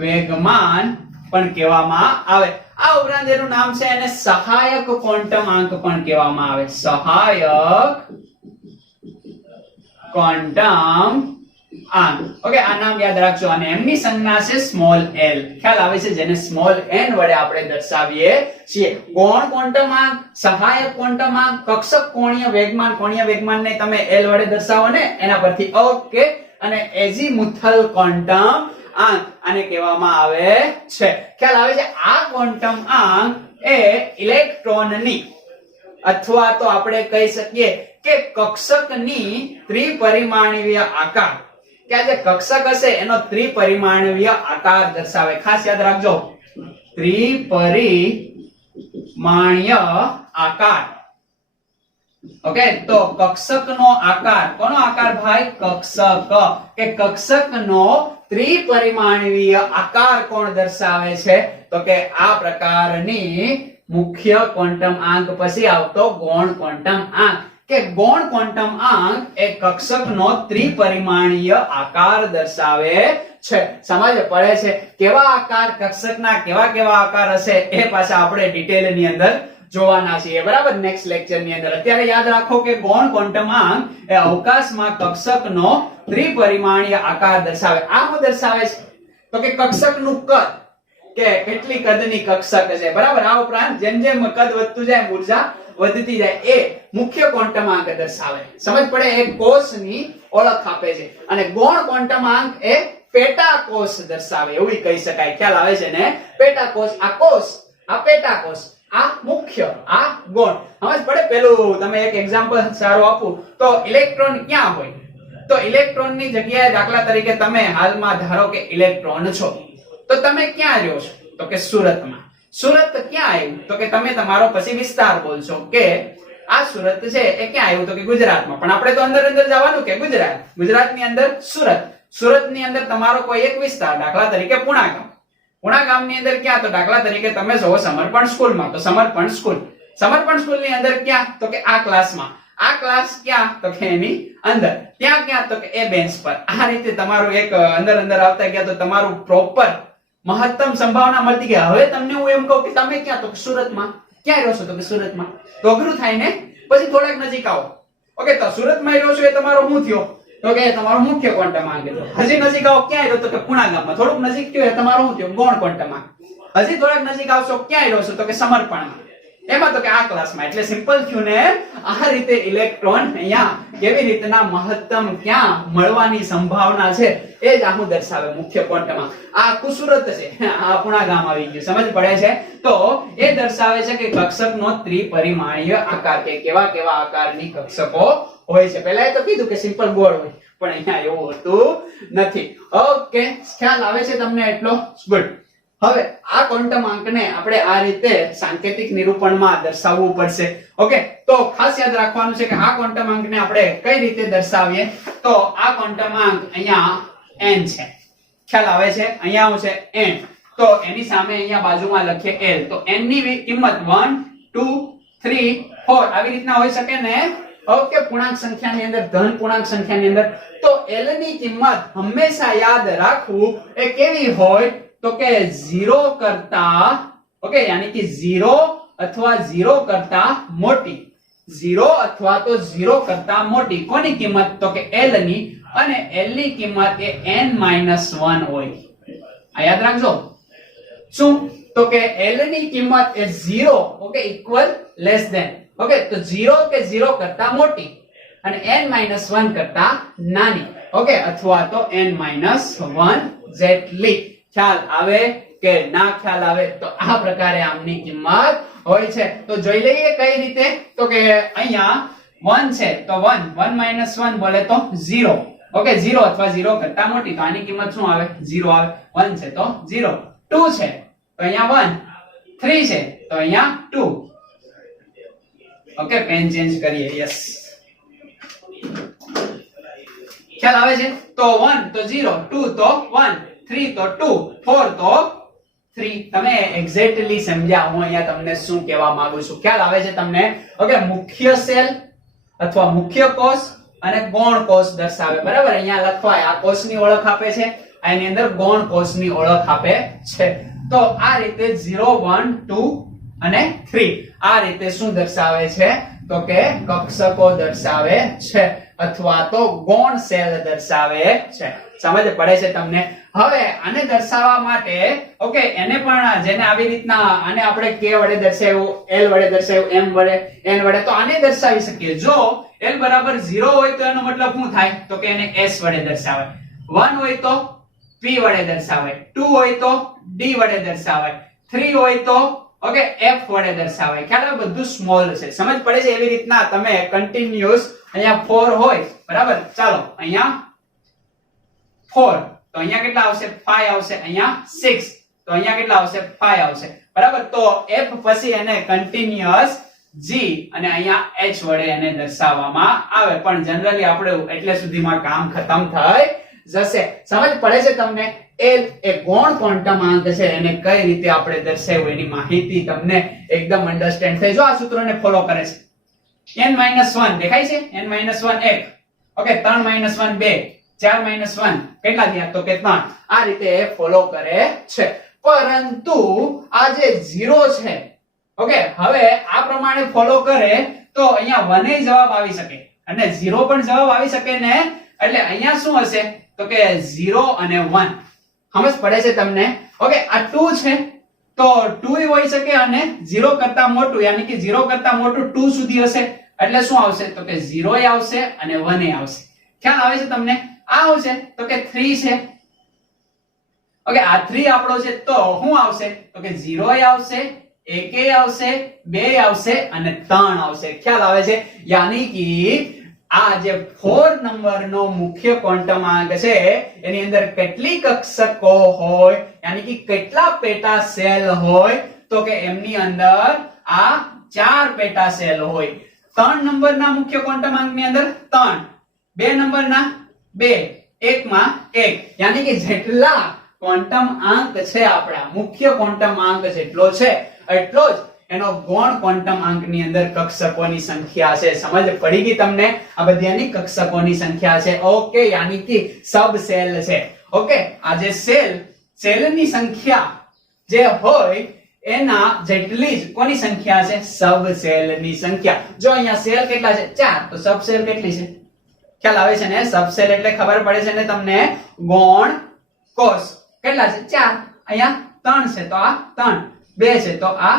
વેગમાન પણ કહેવામાં આવે. આ ઉપરાંત એનું નામ છે એને સહાયક ક્વોન્ટમ આંક પણ કહેવામાં આવે. સહાયક ક્વોન્ટમ આંક. ઓકે, આ નામ યાદ રાખજો. અને એમની સંજ્ઞા છે સ્મોલ l. ખ્યાલ આવે છે? જેને સ્મોલ n વડે આપણે દર્શાવીએ છીએ. ગૌણ ક્વોન્ટમ આંક, સહાયક ક્વોન્ટમ આંક, કક્ષક કોણીય વેગમાનને તમે l વડે દર્શાવો ને એના પરથી. ઓકે, અને એઝીમુથલ ક્વોન્ટમ આંક આને કહેવામાં આવે છે. ખ્યાલ આવે છે? આ ક્વોન્ટમ આંક એ ઇલેક્ટ્રોનની અથવા તો આપણે કહી શકીએ કે કક્ષકની ત્રિપરિમાણીય આકાર, કે આ જે કક્ષક હશે એનો ત્રિપરિમાણીય આકાર દર્શાવે. ખાસ યાદ રાખજો, ત્રિપરિમાણીય આકાર. ઓકે, તો કક્ષકનો આકાર, કોનો આકાર ભાઈ? કક્ષક. કે કક્ષકનો ત્રિપરિમાણીય આકાર કોણ દર્શાવે છે? તો કે આ પ્રકારની મુખ્ય ક્વોન્ટમ આંક પછી આવતો ગૌણ ક્વોન્ટમ આંક. કે ગૌણ ક્વોન્ટમ આંક એ કક્ષકનો ત્રિપરિમાણીય આકાર દર્શાવે છે. સમજ પડે છે? કેવા આકાર કક્ષકના કેવા કેવા આકાર હશે એ પાછા આપણે ડિટેલની અંદર જોવાના છીએ. બરાબર, નેક્સ્ટ લેક્ચર ની અંદર. અત્યારે યાદ રાખો કે ગૌણ ક્વોન્ટમ આંક એ અવકાશમાં કક્ષકનો ત્રિપરિમાણીય આકાર દર્શાવે. આ શું દર્શાવે છે? તો કે કક્ષકનું કદ, કે કેટલી કદની કક્ષક છે. બરાબર, આ ઉપરાંત જેમ જેમ કદ વધતું જાય ઉર્જા વધતી જાય એ મુખ્ય ક્વોન્ટમ આંક દર્શાવે. સમજ પડે? એક કોષની ઓળખ આપે છે. અને ગૌણ ક્વોન્ટમ આંક એ પેટા કોષ દર્શાવે, એવું કહી શકાય. ખ્યાલ આવે છે ને? પેટા કોષ, આ કોષ, આ પેટા કોષ, આ મુખ્ય, આ ગૌણ. સમજ પડે? પેલું તમે એક એક્ઝામ્પલ સારું આપું તો ઇલેક્ટ્રોન ક્યાં હોય? તો ઇલેક્ટ્રોનની જગ્યાએ દાખલા તરીકે તમે હાલમાં ધારો કે ઇલેક્ટ્રોન છો, તો તમે ક્યાં રહ્યો છો? તો કે સુરતમાં. સુરત ક્યાં આવ્યું? તો કે તમે તમારો પછી વિસ્તાર બોલશો કે આ સુરત છે એ ક્યાં આવ્યું? તો કે ગુજરાતમાં. પણ આપણે તો અંદર અંદર જવાનું કે ગુજરાત. ગુજરાતની અંદર સુરત. સુરતની અંદર તમારો કોઈ એક વિસ્તાર, દાખલા તરીકે પુણાગામ. પુણાગામની અંદર ક્યાં? તો દાખલા તરીકે તમે છો સમર્પણ સ્કૂલમાં, તો સમર્પણ સ્કૂલ. સમર્પણ સ્કૂલની અંદર ક્યાં? તો કે આ ક્લાસમાં. આ ક્લાસ ક્યાં? તો કે એની અંદર. ત્યાં ક્યાં? તો કે એ બેન્ચ પર. આ રીતે તમારું એક અંદર અંદર આવતા ગયા તો તમારું પ્રોપર મહત્તમ સંભાવના મળતી ગઈ. હવે તમને હું એમ કહું કે તમે ક્યાં? તો સુરતમાં. ક્યાં રહો છો? તો કે સુરતમાં. તો અઘરું થાય ને? પછી થોડાક નજીક આવો. ઓકે, તો સુરતમાં રહ્યો છો એ તમારો શું થયો? તો કે તમારો મુખ્ય ક્વોન્ટમ આંક. હજી નજીક આવો, ક્યાં રહ્યો? તો કે પુણાગામમાં. થોડુંક નજીક થયો એ તમારો શું થયો? ગૌણ ક્વોન્ટમ આંક. હજી થોડાક નજીક આવશો, ક્યાં રહ્યો છો? તો કે સમર્પણમાં. એમાં તો કે આ ક્લાસમાં. એટલે સિમ્પલ થયું ને? આ રીતે ઇલેક્ટ્રોન અહીંયા કેવી રીતના મહત્તમ ક્યાં મળવાની સંભાવના છે એ જ આનું દર્શાવે મુખ્ય ક્વોન્ટમ આંક. આ કુસુરત છે, આ પુણાગામ આવી ગયું. સમજ પડે છે? તો એ દર્શાવે છે કે કક્ષકનો ત્રિપરિમાણીય આકાર, કે કેવા કેવા આકારની કક્ષકો હોય છે. પહેલા એ તો કીધું કે સિમ્પલ ગોળ હોય, પણ અહીંયા એવું હોતું નથી. ઓકે, ખ્યાલ આવે છે તમને એટલો? ગુડ. હવે આ ક્વોન્ટમ આંકને આપણે આ રીતે સાંકેતિક નિરૂપણમાં દર્શાવવું પડશે. ઓકે, તો ખાસ યાદ રાખવાનું છે કે આ ક્વોન્ટમ આંકને આપણે કઈ રીતે દર્શાવીએ? તો આ ક્વોન્ટમ આંક અહીંયા n છે. ખ્યાલ આવે છે? અહીંયા હું છે n, તો એની સામે અહીંયા બાજુમાં લખીએ l. તો n ની કિંમત 1 2 3 4 આવી રીતના હોઈ શકે ને? ઓકે, પૂર્ણાંક સંખ્યાની અંદર, ધન પૂર્ણાંક સંખ્યાની અંદર. તો l ની કિંમત હંમેશા યાદ રાખવું એ કેવી હોય? તો કે 0 કરતા, ઓકે, યાની કે 0 અથવા 0 કરતા મોટી. 0 અથવા તો 0 કરતા મોટી. કોની કિંમત? તો કે l ની. અને l ની કિંમત એ n-1 હોય. આ યાદ રાખજો. શું? તો કે l ની કિંમત એ 0, okay, equal less than. Okay, તો 0 કે 0 કરતા મોટી અને n-1 કરતા નાની. ઓકે, અથવા તો n-1 જેટલી. ખ્યાલ આવે કે ના ખ્યાલ આવે? તો આ પ્રકારે આમની કિંમત હોય છે. તો જોઈ લઈએ કઈ રીતે. તો કે અહીંયા 1 છે તો 1 1 બોલે તો 0. ઓકે, 0 અથવા 0 કરતા મોટી. તો આની કિંમત શું આવે? 0 આવે. 1 છે તો 0. 2 છે તો અહીંયા 1. 3 છે તો અહીંયા 2. ઓકે, પેન ચેન્જ કરીએ. યસ, ખ્યાલ આવે છે? તો 1 તો 0, 2 તો 1, 3 તો 2, 4 તો 3. તમે એક્ઝેક્ટલી સમજ્યા હું અહીંયા તમને શું કહેવા માંગુ છું? ખ્યાલ આવે છે તમને? ઓકે, મુખ્ય સેલ અથવા મુખ્ય કોષ અને ગૌણ કોષ દર્શાવે, બરાબર? અહીંયા લખવાય, આ કોષની ઓળખ આપે છે, આની અંદર ગૌણ કોષની ઓળખ આપે છે. તો આ રીતે 0, 1, 2 અને 3 આ રીતે શું દર્શાવે છે? તો કે કક્ષકો દર્શાવે છે અથવા તો ગૌણ સેલ દર્શાવે છે. સમજ પડે છે તમને? હવે આને દર્શાવવા માટે ઓકે, એને પણ જેને આવી રીતના આને આપણે k વડે દર્શાવ્યું, l વડે દર્શાવ્યું, m વડે, n વડે, તો આને દર્શાવી શકીએ. જો l બરાબર 0 હોય તો એનો મતલબ શું થાય? તો કે એને s વડે દર્શાવાય. 1 હોય તો p વડે દર્શાવાય, 2 હોય તો d વડે દર્શાવાય, 3 હોય તો ઓકે f વડે દર્શાવાય. ખ્યાલ આવે? બધું સ્મોલ છે. સમજ પડે છે? એવી રીતના તમે કન્ટિન્યુઅસ અહીંયા 4 હોય, બરાબર? ચાલો અહીંયા 4 તો અહીંયા કેટલા આવશે? 5 આવશે. અહીંયા 6 તો અહીંયા કેટલા આવશે? 5 આવશે, બરાબર? તો f પછી એને કન્ટિન્યુઅસ g અને અહીંયા h વડે એને દર્શાવવામાં આવે. પણ જનરલી આપણે એટલે સુધીમાં કામ ખતમ થઈ જશે. સમજ પડે છે તમને? l એ ગૌણ ક્વોન્ટમ આંક છે, એને કઈ રીતે આપણે દર્શાવ્યું એની માહિતી તમને એકદમ અન્ડરસ્ટેન્ડ થઈ. જો આ સૂત્રને ફોલો કરે છે. n-1 દેખાય છે? n-1 1, ઓકે, 3 - 1 2, 4 - 1 કેટલા થયા? તો કે 3. આ રીતે ફોલો કરે છે. પરંતુ આ જે 0 છે, ઓકે, હવે આ પ્રમાણે ફોલો કરે તો અહીંયા 1 એ જવાબ આવી શકે અને 0 પણ જવાબ આવી શકે ને. એટલે અહીંયા શું હશે? તો કે 0 અને 1. સમજ પડે છે તમને? ઓકે, આ 2 છે તો 2 હોઈ શકે અને 0 કરતા મોટું, યાની કે 0 કરતા મોટું 2 સુધી હશે. એટલે શું આવશે? તો કે 0 એ આવશે અને 1 એ આવશે. ખ્યાલ આવે છે તમને? આ આવશે તો કે 3 છે. ઓકે, આ 3 આપણો છે તો શું આવશે? તો કે 0 એ આવશે, 1 એ આવશે, 2 એ આવશે અને 3 આવશે. ખ્યાલ આવે છે? યાની કે આ જે 4 નંબરનો મુખ્ય ક્વોન્ટમ આંક છે એની અંદર કેટલી કક્ષકો હોય, યાની કે કેટલા પેટા સેલ હોય? તો કે એમની અંદર આ 4 પેટા સેલ હોય. 3 નંબરના મુખ્ય ક્વોન્ટમ આંકની અંદર 3, 2 નંબરના 2, 1 માં 1, યાની કે જેટલા ક્વોન્ટમ આંક છે આપણા મુખ્ય ક્વોન્ટમ આંક જેટલો છે એટલો જ એનો ગૌણ ક્વોન્ટમ આંકની અંદર કક્ષકોની સંખ્યા છે. સમજ પડી ગઈ તમને? આ બધી એની કક્ષકોની સંખ્યા છે. ઓકે, યાની કે સબ સેલ છે. ઓકે, આ જે સેલની સંખ્યા જે હોય એના જેટલી જ કોની સંખ્યા છે? સબ સેલની સંખ્યા. જો અહીંયા સેલ કેટલા છે? 4, તો સબ સેલ કેટલી છે? ખ્યાલ આવે છે ને? સબ સેલ એટલે ખબર પડે છે ને તમને? ગૌણ કોષ કેટલા છે? 4. અહીંયા 3 છે તો આ 3, 2 છે તો આ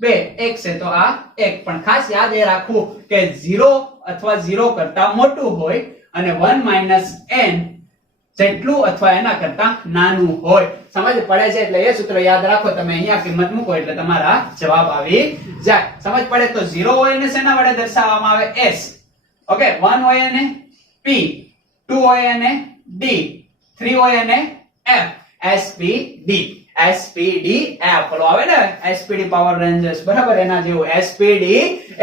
2, 1 છે તો આ 1. પણ ખાસ યાદ એ રાખવું કે 0 અથવા 0 કરતા મોટું હોય અને 1 - n જેટલું અથવા એના કરતા નાનું હોય. સમજ પડે છે? એટલે એ સૂત્ર યાદ રાખો. તમે અહીંયા કિંમત મૂકો એટલે તમારા જવાબ આવી જાય. સમજ પડે? તો 0 હોય એને શેના વડે દર્શાવવામાં આવે? s. ઓકે, 1 હોય એને p, 2 હોય એને d, 3 હોય એને f. spd, spd f બોલો આવે ને? spd પાવર રેન્જર્સ, બરાબર? એના જેવું spd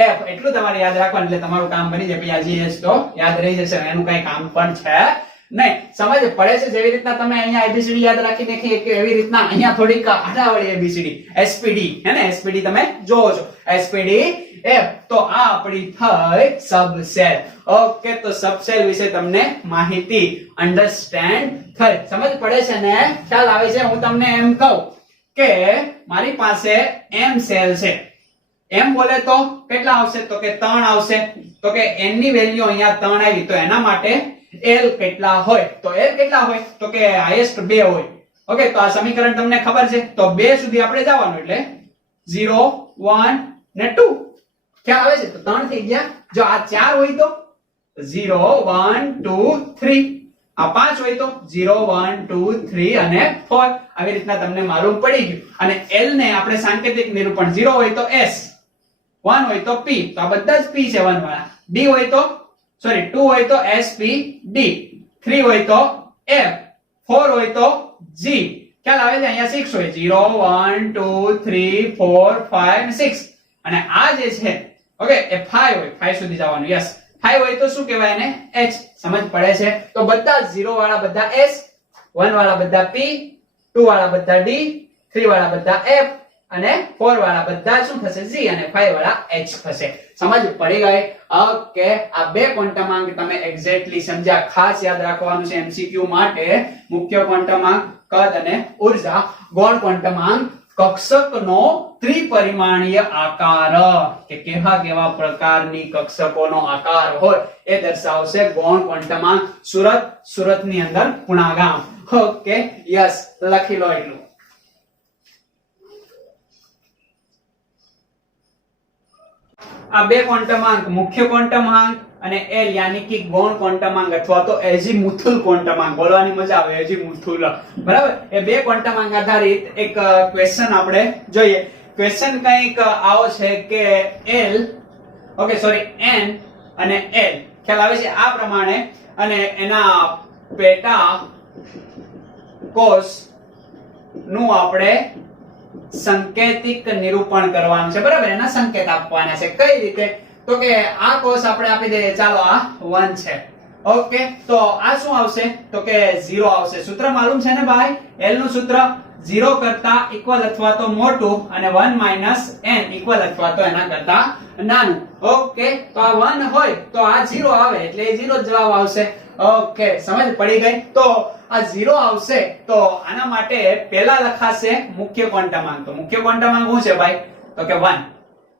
f એટલું તમારે યાદ રાખવાનું એટલે તમારું કામ બની જાય. પછી આ gs તો યાદ રહી જશે, એનું કઈ કામ પણ છે નહીં. સમજ પડે છે? જેવી રીતના તમે અહીંયા abcd યાદ રાખી નાખી કે એવી રીતના અહીંયા થોડીક આડાવડી abcd spd હે ને? spd તમે જોવો છો spd f. તો આ આપણી થઈ સબ સેલ. ઓકે, તો સબ સેલ વિશે તમને માહિતી અન્ડરસ્ટેન્ડ થઈ. સમજ પડે છે ને? ખ્યાલ આવે છે? હું તમને એમ કહું કે મારી પાસે m સેલ છે, m બોલે તો કેટલા આવશે? તો કે 3 આવશે. તો કે n ની વેલ્યુ અહીંયા 3 આવી તો એના માટે l કેટલા હોય? તો l કેટલા હોય? તો કે હાઈએસ્ટ 2 હોય. ઓકે, તો આ સમીકરણ તમને ખબર છે તો 2 સુધી આપણે જવાનું એટલે 0, 1 ને 2. ખ્યાલ આવે છે? તો 3 થઈ ગયા. જો આ 4 હોય તો 0, 1, 2, 3. આ 5 હોય તો 0, 1, 2, 3 અને 4. આવી રીતના તમને માલુમ પડી ગયું. અને l ને આપણે સાંકેતિક નિરૂપણ 0 હોય તો s, 1 હોય તો p, તો આ બધા જ p છે 1 વાળા. d હોય તો 2 હોય તો s, p, d, 3 હોય તો f, 4 હોય તો g. ખ્યાલ આવે છે? અહીંયા 6 હોય 0, 1, 2, 3, 4, 5 અને 6. અને આ જે છે ઓકે એ 5 હોય, 5 સુધી જવાનું. યસ, 5 હોય તો શું કહેવાય એને h. સમજ પડે છે? તો બધા 0 વાળા બધા s, 1 વાળા બધા p, 2 વાળા બધા d, 3 વાળા બધા f અને 4 વાળા બધા શું થશે g અને 5 વાળા h થશે. સમજ પડી ગઈ? ઓકે, આ બે ક્વોન્ટમાંક તમે એક્ઝેક્ટલી સમજ્યા. ખાસ યાદ રાખવાનું છે MCQ માટે. મુખ્ય ક્વોન્ટમાંક કદ અને ઊર્જા, ગૌણ ક્વોન્ટમાંક કક્ષકનો ત્રિપરિમાણીય આકાર કે કેવા કેવા પ્રકારની કક્ષકોનો આકાર હોય એ દર્શાવશે ગૌણ ક્વોન્ટમાંક. સુરતની અંદર પુણાગામ. ઓકે, યસ, લખી લો એટલું. આ બે ક્વોન્ટમાંક, મુખ્ય ક્વોન્ટમાંક અને એલ યાની કે ગૌણ ક્વોન્ટમાંક અથવા તો એઝીમુથલ ક્વોન્ટમાંક. બોલવાની મજા આવે, એઝીમુથલ. બરાબર? એ બે ક્વોન્ટમાંક આધારિત એક ક્વેશ્ચન આપણે જોઈએ. ક્વેશ્ચન કંઈક આવો છે કે એલ, ઓકે સોરી, એન અને એલ ખ્યાલ આવે છે આ પ્રમાણે, અને એના પેટા કોષ નું આપણે સંકેતિક નિરૂપણ કરવાનું છે. બરાબર? એના સંકેત આપવાના છે. કઈ રીતે? તો કે આ કોષ આપણે આપી દઈએ. ચાલો, આ 1 છે. ઓકે, તો આ શું આવશે? તો કે 0 આવશે. સૂત્ર માલુમ છે ને ભાઈ? l નું સૂત્ર 0 કરતા ઇક્વલ અથવા તો મોટું અને 1 - n ઇક્વલ અથવા તો એના કરતા નાનું. ઓકે, તો આ 1 હોય તો આ 0 આવે એટલે એ 0 જ જવાબ આવશે. ઓકે, સમજ પડી ગઈ? તો આ 0 આવશે તો આના માટે પહેલા લખાશે મુખ્ય ક્વોન્ટમાંક. તો મુખ્ય ક્વોન્ટમાંક શું છે ભાઈ? તો કે 1.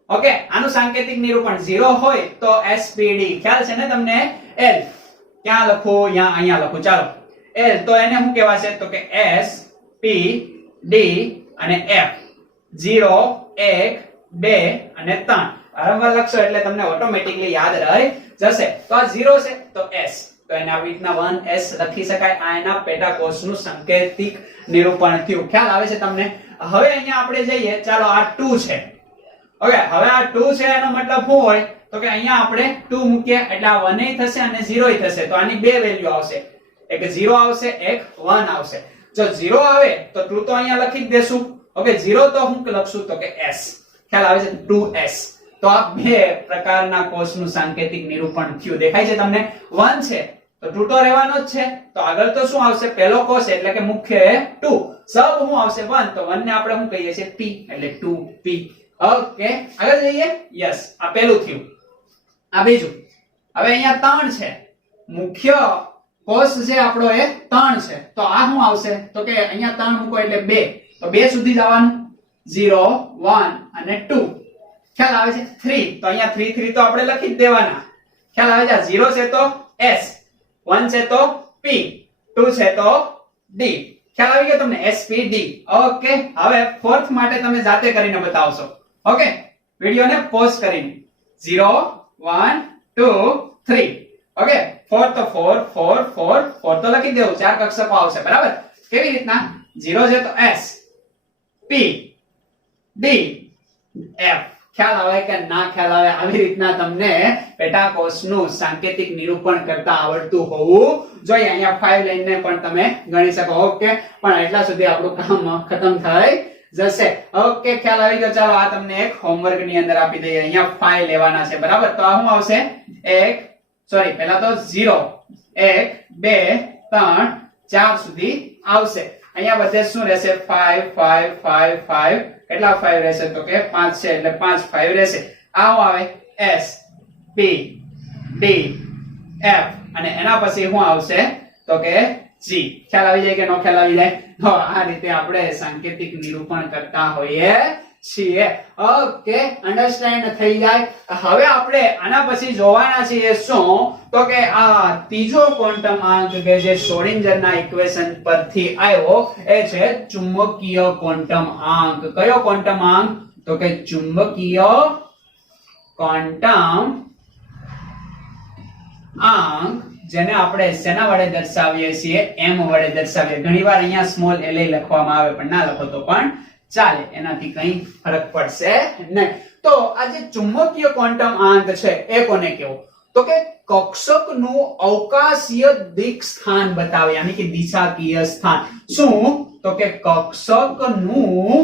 ઓકે, આનું સાંકેતિક નિરૂપણ 0 હોય તો spd. ખ્યાલ છે ને તમને? l ક્યાં લખું? અહીંયા લખું. ચાલો, l તો એને શું કહેવાશે? તો કે s p d અને f. 0 1 2 અને 3 વારંવાર લખશો એટલે તમને ઓટોમેટિકલી યાદ રહી જશે. તો આ 0 છે તો s, તો એને આવી રીતના 1s લખી શકાય. આ એના પેટા કોષનું સંકેતિક નિરૂપણ થયું. ખ્યાલ આવે છે તમને? હવે અહીંયા આપણે જઈએ. ચાલો, આ 2 છે. ઓકે, હવે આ 2 છે એનો મતલબ શું હોય? તો કે અહીંયા આપણે 2 મૂકીએ એટલે આ 1 થશે અને 0 થશે. તો આની બે વેલ્યુ આવશે, એક 0 આવશે, એક 1 આવશે. જો 0 આવે તો 2 તો અહીંયા લખી જ દેશું. ઓકે, 0 તો હું લખશું તો કે s. ખ્યાલ આવે છે? 2s. તો આ બે પ્રકારના કોષનું સાંકેતિક નિરૂપણ થયું. દેખાય છે તમને? 1 છે તો 2 તો રહેવાનો જ છે. તો આગળ તો શું આવશે? પહેલો કોષ એટલે કે મુખ્ય 2. સબ શું આવશે? 1. તો 1 ને આપણે શું કહીએ છીએ? p, એટલે 2p. ઓકે, આગળ જઈએ. યસ, આ પહેલું થયું. આ બીજું. હવે અહીંયા 3 છે. મુખ્ય કોષ છે આપણો એ 3 છે. તો આ શું આવશે? તો કે અહીંયા 3 મૂકો એટલે 2. તો 2 સુધી જવાનું. 0 1 અને 2. ખ્યાલ આવે છે? 3. તો અહીંયા 3 3 તો આપણે લખી જ દેવાના. ખ્યાલ આવે છે? 0 છે તો s, 1 છે તો p, 2 છે તો d. ખ્યાલ આવી ગયો તમને? spd. ઓકે, હવે ફોર્થ માટે તમે જાતે કરીને બતાવશો. ઓકે, વિડિયોને પોઝ કરીને. 0 1 2 3. ઓકે, 4 તો 4 4 4 4 તો લખી દેવું. 4 કક્ષકો આવશે. બરાબર? કેવી રીતના? 0 છે તો s, p, d, f. ખ્યાલ આવે કે ના ખ્યાલ આવે? આવી રીતના તમને પેટાકોષનું સાંકેતિક નિરૂપણ કરતા આવડતું હોવું જોઈએ. અહીંયા 5 લાઈનને પણ તમે ગણી શકો. ઓકે, પણ એટલા સુધી આપણું કામ ખતમ થઈ જશે. ઓકે, ખ્યાલ આવી ગયો? ચાલો, આ તમને એક હોમવર્ક ની અંદર આપી દઈએ. અહીંયા 5 લેવાના છે. બરાબર? તો આ શું આવશે? 1 પહેલા તો 0 1 2 3 4 સુધી આવશે. અહીંયા બધે શું રહેશે? 5 5 5 5. કેટલા 5 રહેશે? તો કે 5 છે એટલે 5 5 રહેશે. આ શું આવે? s p d f અને એના પછી શું આવશે? તો કે g. ખ્યાલ આવી જાય કે નો ખ્યાલ આવી જાય? તો આ રીતે આપણે સાંકેતિક નિરૂપણ કરતા હોઈએ છીએ. ઓકે, અન્ડરસ્ટેન્ડ થઈ જાય? હવે આપણે આના પછી જોવાના છીએ શું? તો કે આ ત્રીજો ક્વોન્ટમાંક કે જે શ્રોડિંજરના ઇક્વેશન પરથી આવ્યો એ છે ચુંબકીય ક્વોન્ટમાંક. કયો ક્વોન્ટમાંક? તો કે ચુંબકીય ક્વોન્ટમાંક, જેને આપણે શેના વડે દર્શાવીએ છીએ? m વડે દર્શાવીએ. ઘણીવાર અહીંયા સ્મોલ l લખવામાં આવે, પણ ના લખો તો પણ ચાલે, એનાથી કઈ ફરક પડશે નહીં. તો આ જે ચુંબકીય ક્વોન્ટમાંક છે એ કોને કહેવો? તો કે કક્ષકનું અવકાશીય દિક સ્થાન બતાવે, યાની કે દિશાકીય સ્થાન. શું? તો કે કક્ષકનું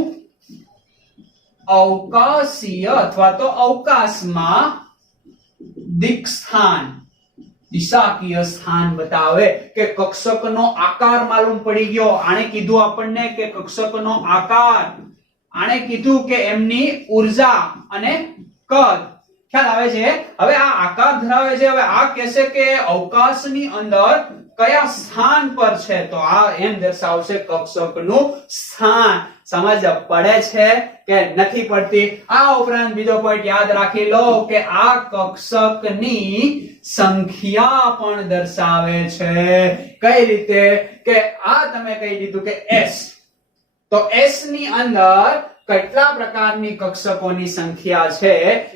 અવકાશીય અથવા તો અવકાશમાં દિક સ્થાન, દિશાકીય સ્થાન બતાવે કે કક્ષકનો આકાર માલુમ પડી ગયો. આણે કીધું આપણને કે કક્ષકનો આકાર, આણે કીધું કે એમની ઊર્જા અને કદ. ખ્યાલ આવે છે? હવે આ આકાર ધરાવે છે. હવે આ કહેશે કે અવકાશની અંદર કયા સ્થાન પર છે, તો આ એમ દર્શાવશે કક્ષકનું સ્થાન. સમજ પડે છે કે નથી પડતી? આ ઉપરાંત બીજો પોઈન્ટ યાદ રાખી લો કે આ કક્ષકની સંખ્યા પણ દર્શાવે છે. કઈ રીતે? કે આ તમે કહી દીધું કે s, તો s ની અંદર કેટલા પ્રકારની કક્ષકોની સંખ્યા છે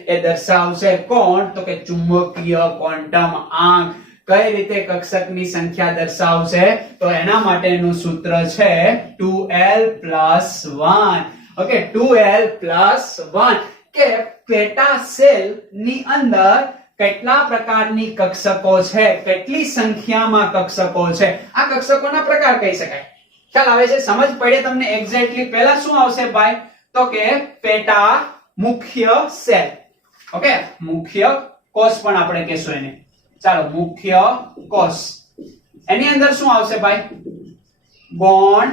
એ દર્શાવશે કોણ? તો કે ચુંબકીય ક્વોન્ટમ આંક. કઈ રીતે કક્ષકની સંખ્યા દર્શાવશે? તો એના માટેનું સૂત્ર છે 2l+1. ઓકે, 2l+1 કે પેટા સેલ ની અંદર કેટલા પ્રકારની કક્ષકો છે, કેટલી સંખ્યામાં કક્ષકો છે. આ કક્ષકોના પ્રકાર કહી શકાય. ખ્યાલ આવે છે? સમજ પડે તમને એક્ઝેક્ટલી? પહેલા શું આવશે ભાઈ? તો કે પેટા મુખ્ય સેલ. ઓકે, મુખ્ય કોષ પણ આપણે કહેશું એને. ચાલો, મુખ્ય કોષ. એની અંદર શું આવશે ભાઈ? ગૌણ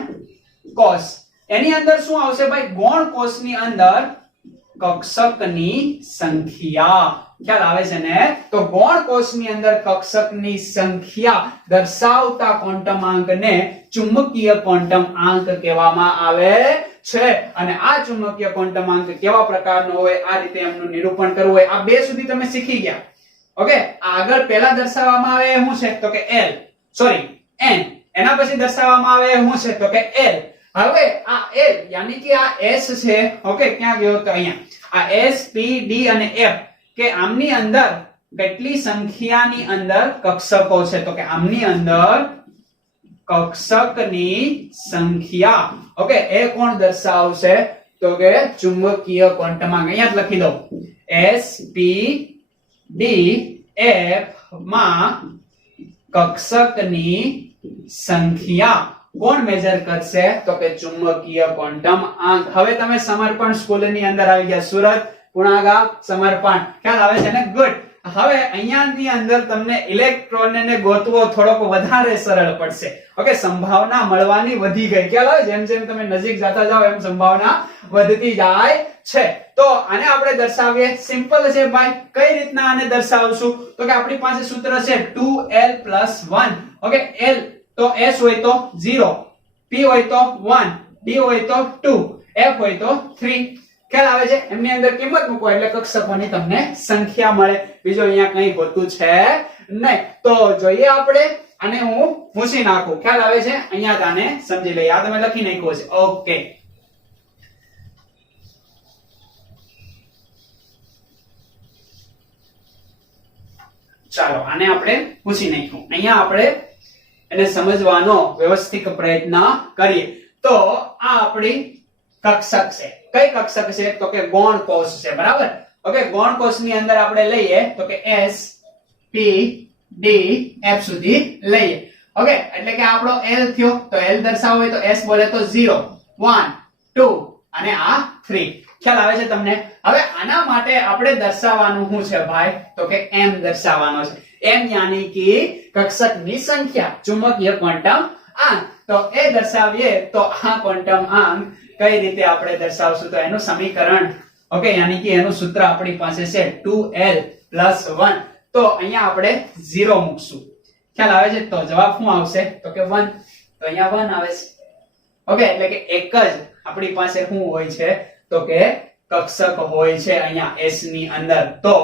કોષ. એની અંદર શું આવશે ભાઈ? ગૌણ કોષની અંદર કક્ષકની સંખ્યા. ખ્યાલ આવે છે ને? તો ગૌણ કોષની અંદર કક્ષકની સંખ્યા દર્શાવતા ક્વોન્ટમ આંકને ચુંબકીય ક્વોન્ટમ આંક કહેવામાં આવે છે. અને આ ચુંબકીય ક્વોન્ટમ આંક કેવા પ્રકારનો હોય, આ રીતે એમનું નિરૂપણ કરવું હોય, આ બે સુધી તમે શીખી ગયા. ઓકે, આગળ પહેલા દર્શાવવામાં આવે શું છે? તો કે l, સોરી n. એના પછી દર્શાવવામાં આવે શું છે? તો કે l. હવે આ l યાની કે આ s છે. ઓકે, ક્યાં ગયો? તો અહીંયા આ s, p, d અને f કે આમની અંદર કેટલી સંખ્યાની અંદર કક્ષકો છે? તો કે આમની અંદર કક્ષકની સંખ્યા. ઓકે, એ કોણ દર્શાવશે? તો કે ચુંબકીય ક્વોન્ટમ આંક. અહીંયા જ લખી દો s, p, d, f માં કક્ષકની સંખ્યા કોણ મેજર કરશે? તો કે ચુંબકીય ક્વોન્ટમ આંક. હવે તમે સમર્પણ સ્કૂલની અંદર આવી ગયા. સુરત, પુણાગામ, સમર્પણ. ખ્યાલ આવે છે ને? ગુડ. હવે અહીંયાની અંદર તમને ઇલેક્ટ્રોનને ગોતવો થોડોક વધારે સરળ પડશે. ઓકે, સંભાવના મળવાની વધી ગઈ. ખ્યાલ આવે? જેમ જેમ તમે નજીક જતા જાઓ એમ સંભાવના વધતી જાય છે. તો આને આપણે દર્શાવીએ. સિમ્પલ છે ભાઈ. કઈ રીતના આને દર્શાવશું? તો કે આપણી પાસે સૂત્ર છે 2l+1. ઓકે, l તો s હોય તો 0, p હોય તો 1, d હોય તો 2, f હોય તો 3. ખ્યાલ આવે છે? એમની અંદર કિંમત મૂકો એટલે કક્ષકોની તમને સંખ્યા મળે. બીજો અહીંયા કંઈ હોતું છે નહીં. તો જોઈએ આપણે આને હું ભૂસી નાખું. ખ્યાલ આવે છે? અહીંયા જ આને સમજી લઈએ. આ તમે લખી નાખ્યું છે. ઓકે, ચાલો આને આપણે ભૂસી નાખ્યું. અહીંયા આપણે એને સમજવાનો વ્યવસ્થિત પ્રયત્ન કરીએ. તો આ આપણી કક્ષક છે. કઈ કક્ષક છે? તો કે ગૌણ કોષ છે. બરાબર? ઓકે, ગૌણ કોષની અંદર આપણે લઈએ તો કે s, p, d, f સુધી લઈએ. ઓકે, એટલે કે આપણો l થયો. તો l દર્શાવવો હોય તો s બોલે તો 0, 1, 2 અને આ 3. ખ્યાલ આવે છે તમને? હવે આના માટે આપણે દર્શાવવાનું શું છે ભાઈ? તો કે m દર્શાવવાનો છે. m યાની કે કક્ષકની સંખ્યા, ચુંબકીય ક્વોન્ટમ આંક. તો એ દર્શાવીએ તો આ ક્વોન્ટમ આંક કઈ રીતે આપણે દર્શાવશું? તો એનું સમીકરણ, ઓકે, યાની કે એનું સૂત્ર આપણી પાસે છે 2l+1. તો અહીંયા આપણે 0 મૂકશું. ખ્યાલ આવે છે? તો જવાબ શું આવશે? તો કે 1. તો અહીંયા 1 આવે છે. ઓકે, એટલે કે એક જ આપણી પાસે શું હોય છે? તો કે કક્ષક હોય છે અહીંયા s ની અંદર. તો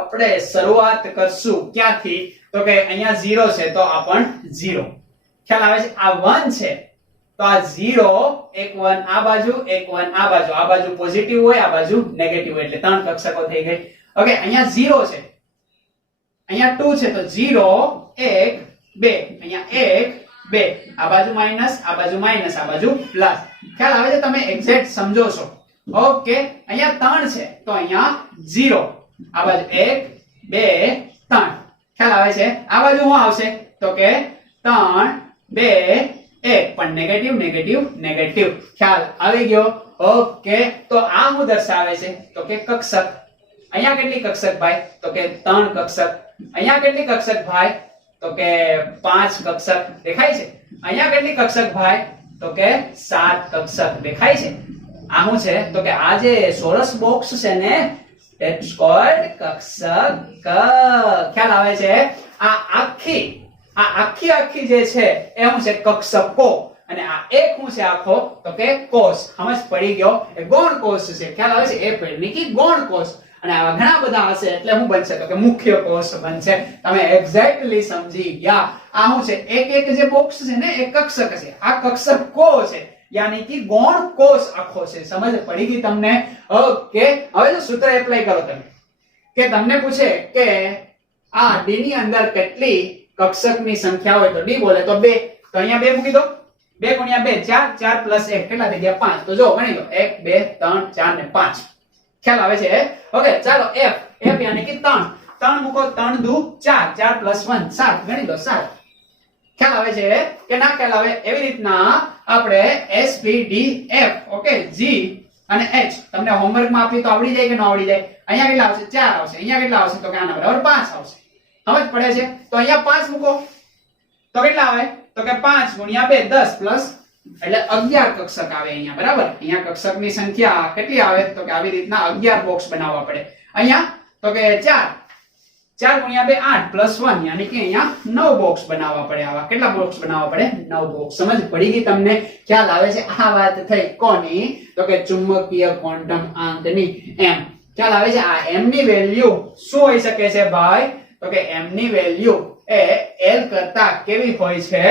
આપણે શરૂઆત કરશું ક્યાંથી? તો કે અહીંયા 0 છે તો આ પણ 0. ખ્યાલ આવે છે? આ 1 છે તો આ 0, એક 1 આ બાજુ, એક 1 આ બાજુ. આ બાજુ પોઝિટિવ હોય, આ બાજુ નેગેટિવ હોય, એટલે ત્રણ કક્ષકો થઈ ગઈ. ઓકે, અહીંયા 0 છે, અહીંયા 2 છે તો 0, 1, 2. અહીંયા 1, 2. આ બાજુ માઈનસ, આ બાજુ માઈનસ, આ બાજુ પ્લસ. ખ્યાલ આવે છે? તમે એક્ઝેક્ટ સમજો છો? ઓકે, અહીંયા 3 છે તો અહીંયા 0. આ બાજુ 1, 2, 3. ખ્યાલ આવે છે? આ બાજુ શું આવશે? તો કે 3, 2, 1. પણ નેગેટિવ, નેગેટિવ, નેગેટિવ. ખ્યાલ આવી ગયો? ઓકે, તો આ શું દર્શાવે છે? તો કે કક્ષક. અહીંયા કેટલી કક્ષક ભાઈ? તો કે 3 કક્ષક. અહીંયા કેટલી કક્ષક ભાઈ? તો કે 5 કક્ષક. દેખાય છે? અહીંયા કેટલી કક્ષક ભાઈ? તો કે 7 કક્ષક. દેખાય છે? આ શું છે? તો કે આ જે ચોરસ બોક્સ છે ને, it's called કક્ષક. ખ્યાલ આવે છે? આ આખી જે છે એ શું છે? કક્ષકો. અને આ એક શું છે આખો? તો કે કોષ. સમજ પડી ગયો? એ ગૌણ કોષ છે. ખ્યાલ આવે છે? એ પેડની ગૌણ કોષ. અને આવા ઘણા બધા હશે એટલે શું બનશે? તો કે મુખ્ય કોષ બનશે. તમે એક્ઝેક્ટલી સમજી ગયા. આ શું છે? એક જે બોક્સ છે ને એ કક્ષક છે. આ કક્ષકો છે, યાની કે ગૌણ કોષ આખો છે. સમજ પડી ગઈ તમને? ઓકે. હવે જો સૂત્ર એપ્લાય કરો તમે, કે તમને પૂછે કે આ ડી ની અંદર કેટલી કક્ષકની સંખ્યા હોય, તો ડી બોલે તો 2. તો અહીંયા 2 મૂકી દો. 2 ગુણ્યા 2 4, 4 પ્લસ 1 કેટલા થઈ ગયા? 5. તો જો ગણી લો 1 2 3 4 ને 5. ખ્યાલ આવે છે? ઓકે, ચાલો f યાની કે 3 મૂકો. 3 દુ 4, 4 પ્લસ 1 7. ગણી લો 7. ખ્યાલ આવે છે કે ના ખ્યાલ આવે? એવી રીતના આપણે s p d f, okay, g અને h તમને હોમવર્કમાં આપી તો આવડી જાય કે ન આવડી જાય? અહીંયા કેટલા આવશે? 4 આવશે. અહીંયા કેટલા આવશે? તો કે આના બરાબર 5 આવશે. સમજ પડે છે? તો અહીંયા 5 મૂકો તો કેટલા આવે? તો કે 5 ગુણ્યા 2 10 પ્લસ એટલે 11 કક્ષક આવે અહીંયા. બરાબર? અહીંયા કક્ષકની સંખ્યા કેટલી આવે? તો કે આવી રીતના 11 બોક્સ બનાવવા પડે. અહીંયા તો કે 4 ગુણ્યા 2 8 પ્લસ 1 યાની કે અહીંયા 9 બોક્સ બનાવવા પડે. આવા કેટલા બોક્સ બનાવવા પડે? 9 બોક્સ. સમજ પડી ગઈ તમને? ખ્યાલ આવે છે? આ વાત થઈ કોની? તો કે ચુંબકીય ક્વોન્ટમ આંકની. m ખ્યાલ આવે છે? આ m ની વેલ્યુ શું હોઈ શકે છે ભાઈ? તો કે m ની વેલ્યુ એ l કરતા કેવી હોય છે?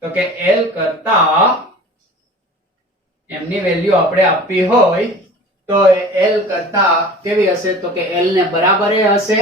તો કે l કરતા m ની વેલ્યુ આપણે આપવી હોય તો l કરતા કેવી હશે? તો કે l ને બરાબર હશે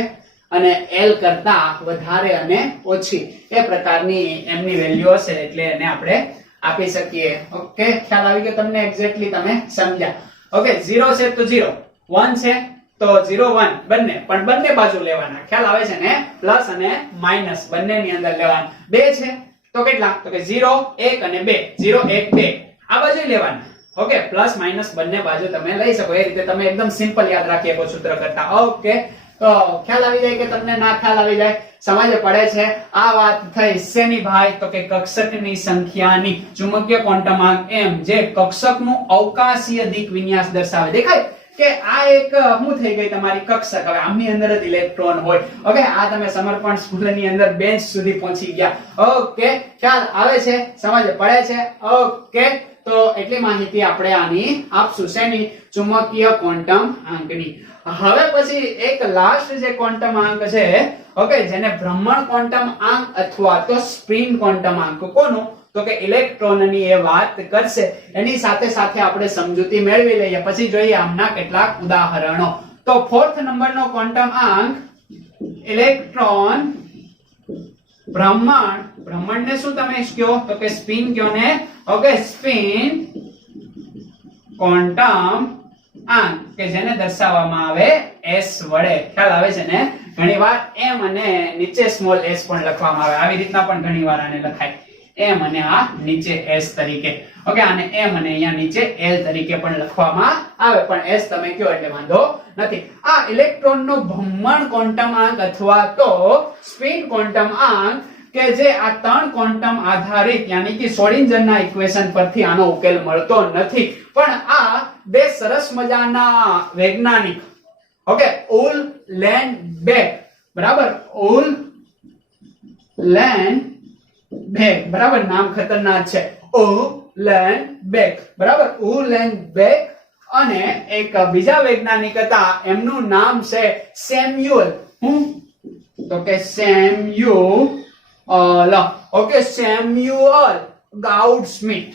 અને l કરતા વધારે અને ઓછી એ પ્રકારની m ની વેલ્યુ હશે, એટલે એને આપણે આપી શકીએ. ઓકે, ખ્યાલ આવી ગયો તમને? એક્ઝેક્ટલી તમે સમજ્યા? ઓકે, 0 છે તો 0, 1 છે તો 0 1 બંને, પણ બંને બાજુ લેવાના. ખ્યાલ આવે છે ને? પ્લસ અને માઈનસ બંનેની અંદર લેવાના. 2 છે તો કેટલા? તો કે 0 1 અને 2, 0 1 2 આ બાજુ લેવાના. ઓકે, પ્લસ માઈનસ બંને બાજુ તમે લઈ શકો. એ રીતે તમે એકદમ સિમ્પલ યાદ રાખી શકો સૂત્ર કરતા. ઓકે, તો ખ્યાલ આવી જાય કે તમને? ના ખ્યાલ આવી જાય? સમજ પડે છે? આ વાત થઈ શેની ભાઈ? તો કે કક્ષકની સંખ્યાની. ચુંબકીય ક્વોન્ટમ આંક m જે કક્ષકનું અવકાશીય દિક વિન્યાસ દર્શાવે. દેખાય કે આ એક શું થઈ ગઈ તમારી કક્ષક? હવે આમની અંદર જ ઇલેક્ટ્રોન હોય. ઓકે, આ તમે સમર્પણ સ્કૂલની અંદર બેન્ચ સુધી પહોંચી ગયા. ઓકે, ખ્યાલ આવે છે? સમજ પડે છે? ઓકે, તો એટલી માહિતી આપણે આની આપશું. શેની? ચુંબકીય ક્વોન્ટમ આંકની. હવે પછી એક લાસ્ટ જે ક્વોન્ટમ આંક છે, ઓકે, જેને ભ્રમણ ક્વોન્ટમ આંક અથવા તો સ્પિન ક્વોન્ટમ આંક. કોનું? તો કે ઇલેક્ટ્રોનની એ વાત કરશે. એની સાથે સાથે આપણે સમજૂતી મેળવી લઈએ, પછી જોઈએ આમના કેટલાક ઉદાહરણો. તો 4th નંબરનો ક્વોન્ટમ આંક ઇલેક્ટ્રોન ભ્રમણને શું તમે કહો? તો કે સ્પિન કહો ને. ઓકે, સ્પિન ક્વોન્ટમ આંક કે જેને દર્શાવવામાં આવે s વડે. ખ્યાલ આવે છે ને? ઘણીવાર m અને નીચે સ્મોલ s પણ લખવામાં આવે. આવી રીતના પણ ઘણીવાર આને લખાય m અને આ નીચે s તરીકે. ઓકે, આને m અને અહીંયા નીચે l તરીકે પણ લખવામાં આવે, પણ s તમે કહો એટલે વાંધો નથી. આ ઇલેક્ટ્રોનનો ભ્રમણ ક્વોન્ટમ આંક અથવા તો સ્પિન ક્વોન્ટમ આંક કે જે આ 3 ક્વોન્ટમ આધારિત યાની કે શ્રોડિંજરના ઇક્વેશન પરથી આનો ઉકેલ મળતો નથી. પણ આ બે સરસ મજાના વૈજ્ઞાનિક, ઓકે, ઉલ લેન્ડબેક, બરાબર, ઉલ લેન્ડબેક, બરાબર, નામ ખતરનાક છે. ઉલેન્ડબેક, બરાબર, ઉલેન્ડબેક અને એક બીજા વૈજ્ઞાનિક હતા, એમનું નામ છે સેમ્યુઅલ. હું? તો કે Samuel. Okay, Samuel Goudsmit.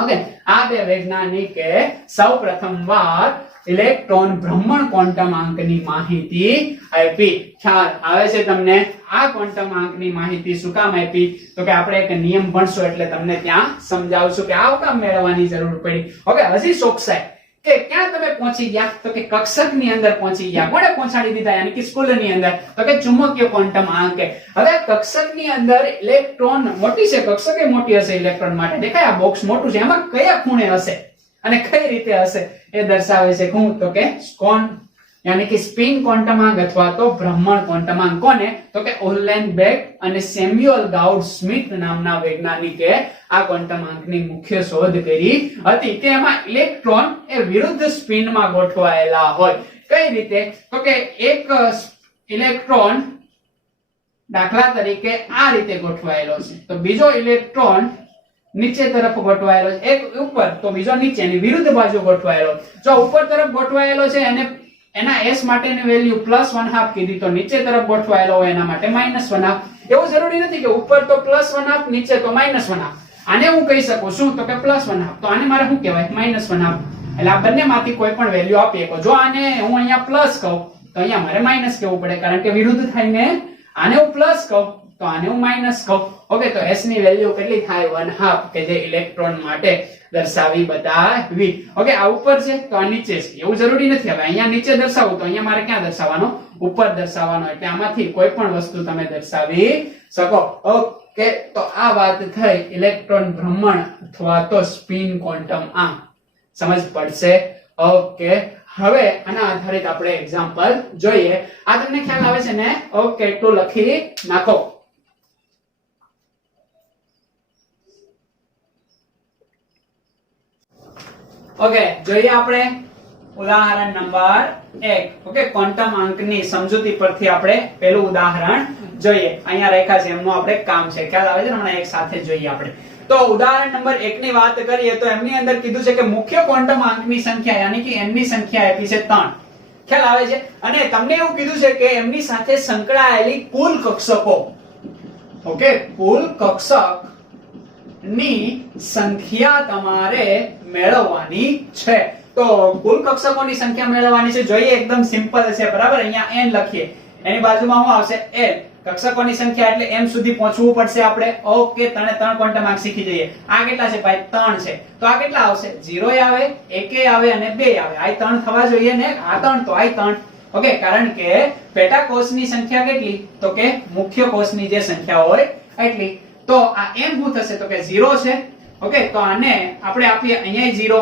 Okay, આ બે વૈજ્ઞાનિકે સૌપ્રથમ વાર ઇલેક્ટ્રોન ભ્રમણ ક્વોન્ટમ આંકની માહિતી આપી. ખ્યાલ આવે છે તમને? આ ક્વોન્ટમ આંકની માહિતી શું કામ આપી? તો કે આપણે એક નિયમ ભણશું એટલે તમને ત્યાં સમજાવશું કે આ કામ મેળવવાની જરૂર પડી. ઓકે, હજી ચોકસાઈ કે ક્યાં તમે પહોંચી ગયા? તો કે કક્ષકની અંદર પહોંચી ગયા. કોણે પહોંચાડી દીધા? યાની કે સ્કૂલની અંદર. તો કે ચુંબકીય ક્વોન્ટમ આંક. હવે કક્ષકની અંદર ઇલેક્ટ્રોન મોટી છે, કક્ષક એ મોટી હશે ઇલેક્ટ્રોન માટે. દેખાય આ બોક્સ મોટું છે, એમાં કયા ખૂણે હશે? અને કઈ રીતે હશે એ દર્શાવે છે હું તો કે કોણ यानी कि स्पिन क्वांटमांक अथवा तो भ्रमण क्वांटमांक कोने तो के उहलेनबेक અને સેમ્યુઅલ ગાઉડ સ્મિથ નામના વૈજ્ઞાનિકે આ ક્વોન્ટમાંકની મુખ્ય શોધ કરી હતી કે એમાં ઇલેક્ટ્રોન એ વિરુદ્ધ સ્પિનમાં ગોઠવાયેલા હોય કઈ રીતે તો કે એક ઇલેક્ટ્રોન દાખલા તરીકે આ રીતે ગોઠવાયેલો છે તો બીજો ઇલેક્ટ્રોન નીચે તરફ ગોઠવાયેલો છે એક ઉપર તો બીજો નીચે ની વિરુદ્ધ બાજુ ગોઠવાયેલો જો ઉપર તરફ ગોઠવાયેલો છે અને એના s માટેની વેલ્યુ +1/2 કીધી તો નીચે તરફ ગોઠવાયેલો હોય એના માટે -1/2 એવું જરૂરી નથી કે ઉપર તો +1/2 નીચે તો -1/2 આને હું કહી શકું છું તો કે +1/2 તો આને મારે શું કહેવાય -1/2 એટલે આ બંનેમાંથી કોઈ પણ વેલ્યુ આપી શકો જો આને હું અહીંયા પ્લસ કહું તો અહીંયા મારે માઈનસ કહેવું પડે કારણ કે વિરુદ્ધ થાય ને આને હું પ્લસ કહું તો આને હું માઈનસ કહું ઓકે તો s ની વેલ્યુ કેટલી થાય 1/2 કે જે ઇલેક્ટ્રોન માટે દર્શાવી બતાવી ઓકે આ ઉપર છે તો આ નીચે છે એવું જરૂરી નથી હવે અહીંયા નીચે દર્શાવું તો અહીંયા મારે ક્યાં દર્શાવવાનો ઉપર દર્શાવવાનો એટલે આમાંથી કોઈ પણ વસ્તુ તમે દર્શાવી શકો ઓકે તો આ વાત થઈ ઇલેક્ટ્રોન ભ્રમણ અથવા તો સ્પિન ક્વોન્ટમ આંક સમજ પડશે ઓકે હવે આના આધારિત આપણે એક્ઝામ્પલ જોઈએ આ તમને ખ્યાલ આવે છે ને ઓકે તો લખી નાખો ઓકે જોઈએ આપણે ઉદાહરણ નંબર 1 ઓકે ક્વોન્ટમ અંકની સમજૂતી પરથી આપણે પહેલું ઉદાહરણ જોઈએ અહીંયા રાખ્યા છે એમનું આપણે કામ છે ખ્યાલ આવે છે ને હમણાં એક સાથે જોઈએ આપણે તો ઉદાહરણ નંબર 1 ની વાત કરીએ તો એમની અંદર કીધું છે કે મુખ્ય ક્વોન્ટમ અંકની સંખ્યા યાની કે n ની સંખ્યા આપી છે 3 ખ્યાલ આવે છે અને તમને એવું કીધું છે કે એમની સાથે સંકળાયેલી કુલ કક્ષકો ઓકે કુલ કક્ષક ની સંખ્યા તમારે મેળવવાની છે તો કુલ કક્ષકોની સંખ્યા મેળવવાની છે જોઈએ એકદમ સિમ્પલ છે બરાબર અહીંયા n લખીએ એની બાજુમાં શું આવશે l કક્ષકોની સંખ્યા એટલે m સુધી પહોંચવું પડશે આપણે ઓકે તને 3 ક્વોન્ટમ અંક શીખી જઈએ આ કેટલા છે ભાઈ 3 છે તો આ કેટલા આવશે 0 આવે 1 આવે અને 2 આવે આ 3 થવા જોઈએ ને આ 3 તો આ 3 ઓકે કારણ કે પેટા કોષની સંખ્યા કેટલી તો કે મુખ્ય કોષની જે સંખ્યા હોય એટલી તો આ m શું થશે તો કે 0 છે ઓકે તો આને આપણે આપીએ અહીંયા 0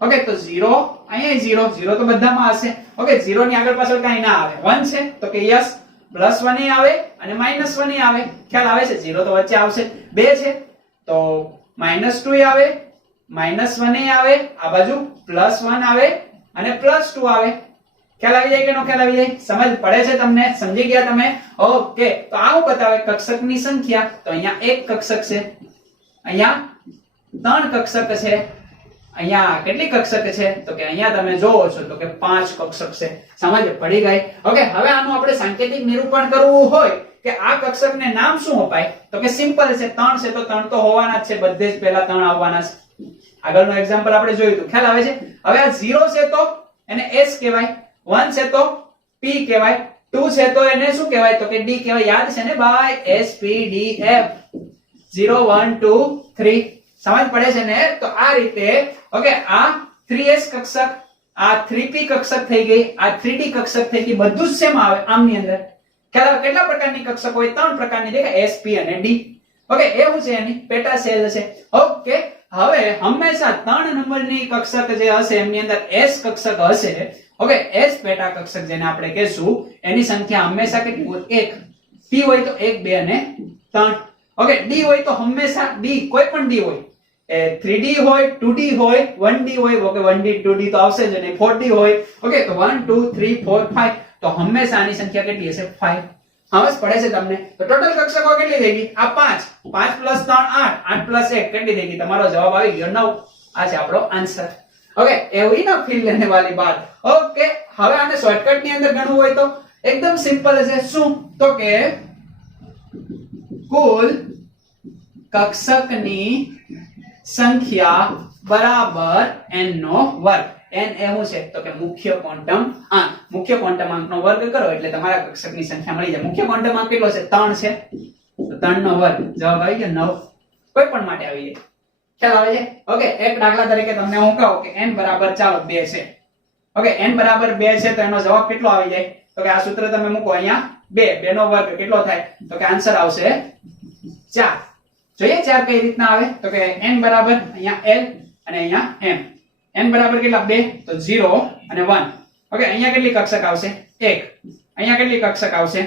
ઓકે તો 0 અહીંયા 0 તો બધામાં હશે ઓકે 0 ની આગળ પાછળ કાઈ ના આવે 1 છે તો કે યસ +1 આવે અને -1 આવે ખ્યાલ આવે છે 0 તો વચ્ચે આવશે 2 છે તો -2 આવે -1 આવે આ બાજુ +1 આવે અને +2 આવે ખ્યાલ આવી જાય કે નો ખ્યાલ આવી જાય સમજ પડે છે તમને સમજી ગયા તમે ઓકે તો આવું બતાવે કક્ષકની સંખ્યા તો અહીંયા એક કક્ષક છે અહીંયા 3 કક્ષક છે અહીંયા કેટલી કક્ષક છે તો કે અહીંયા તમે જોવો છો તો કે 5 કક્ષક છે સમજ પડી ગઈ ઓકે હવે આનું આપણે સાંકેતિક નિરૂપણ કરવું હોય કે આ કક્ષકને નામ શું અપાય તો કે સિમ્પલ છે 3 છે તો 3 તો હોવાના જ છે બધે જ પહેલા 3 આવવાના છે આગળનું એક્ઝામ્પલ આપણે જોયું હતું ખ્યાલ આવે છે હવે આ 0 છે તો એને s કહેવાય 1 છે તો p કહેવાય 2 છે તો એને શું કહેવાય તો કે d કહેવાય યાદ છે ને ભાઈ s p d f 0 1 2 3 સમજ પડે છે ને તો આ રીતે ઓકે આ 3s કક્ષક આ 3p કક્ષક થઈ ગઈ આ 3d કક્ષક થઈ ગઈ બધું જ સેમ આવે આમની અંદર કેટલા પ્રકારની કક્ષક હોય 3 પ્રકારની દેખાય s p અને d ઓકે એવું છે એની પેટા સેલ છે ઓકે હવે હંમેશા 3 નંબરની કક્ષક જે હશે એમની અંદર s કક્ષક હશે ઓકે s પેટા કક્ષક જેને આપણે કહેશું એની સંખ્યા હંમેશા કેટલી હોય 1 p હોય તો 1 2 અને 3 ઓકે d હોય તો હંમેશા d કોઈ પણ d હોય 3d હોય 2d હોય 1d હોય ઓકે 1d 2d તો આવશે જ નહીં 4d હોય ઓકે તો 1 2 3 4 5 તો હંમેશા આની સંખ્યા કેટલી હશે 5 સમજ પડે છે તમને તો ટોટલ કક્ષકો કેટલી થઈ ગઈ આ 5 5 + 3 8 8 + 1 કેટલી થઈ ગઈ તમારો જવાબ આવી ગયો 9 આ છે આપણો આન્સર ઓકે એવી ના ફીલ લેને વાલી બાત ઓકે હવે આને શોર્ટકટ ની અંદર ગણવું હોય તો એકદમ સિમ્પલ છે શું તો કે કુલ કક્ષકની સંખ્યા બરાબર n નો વર્ગ n એવું છે તો કે મુખ્ય ક્વોન્ટમ અંક મુખ્ય ક્વોન્ટમ અંકનો વર્ગ કરો એટલે તમારા કક્ષકની સંખ્યા મળી જાય મુખ્ય ક્વોન્ટમ અંક કેટલો છે 3 છે તો 3 નો વર્ગ જવાબ આવી ગયો 9 કોઈ પણ માટે આવી જાય ખ્યાલ આવે છે ઓકે એક દાખલા તરીકે તમને હું કહું કે n બરાબર ચાલો 2 છે ઓકે n બરાબર 2 છે તો એનો જવાબ કેટલો આવી જાય તો કે આ સૂત્ર તમે મૂકો અહીંયા 2 નો વર્ગ કેટલો થાય તો કે આન્સર આવશે 4 જોઈએ 4 કઈ રીતના આવે તો કે n બરાબર અહીંયા l અને અહીંયા m n બરાબર કેટલા 2 તો 0 અને 1. ઓકે અહીંયા કેટલી કક્ષક આવશે 1. અહીંયા કેટલી કક્ષક આવશે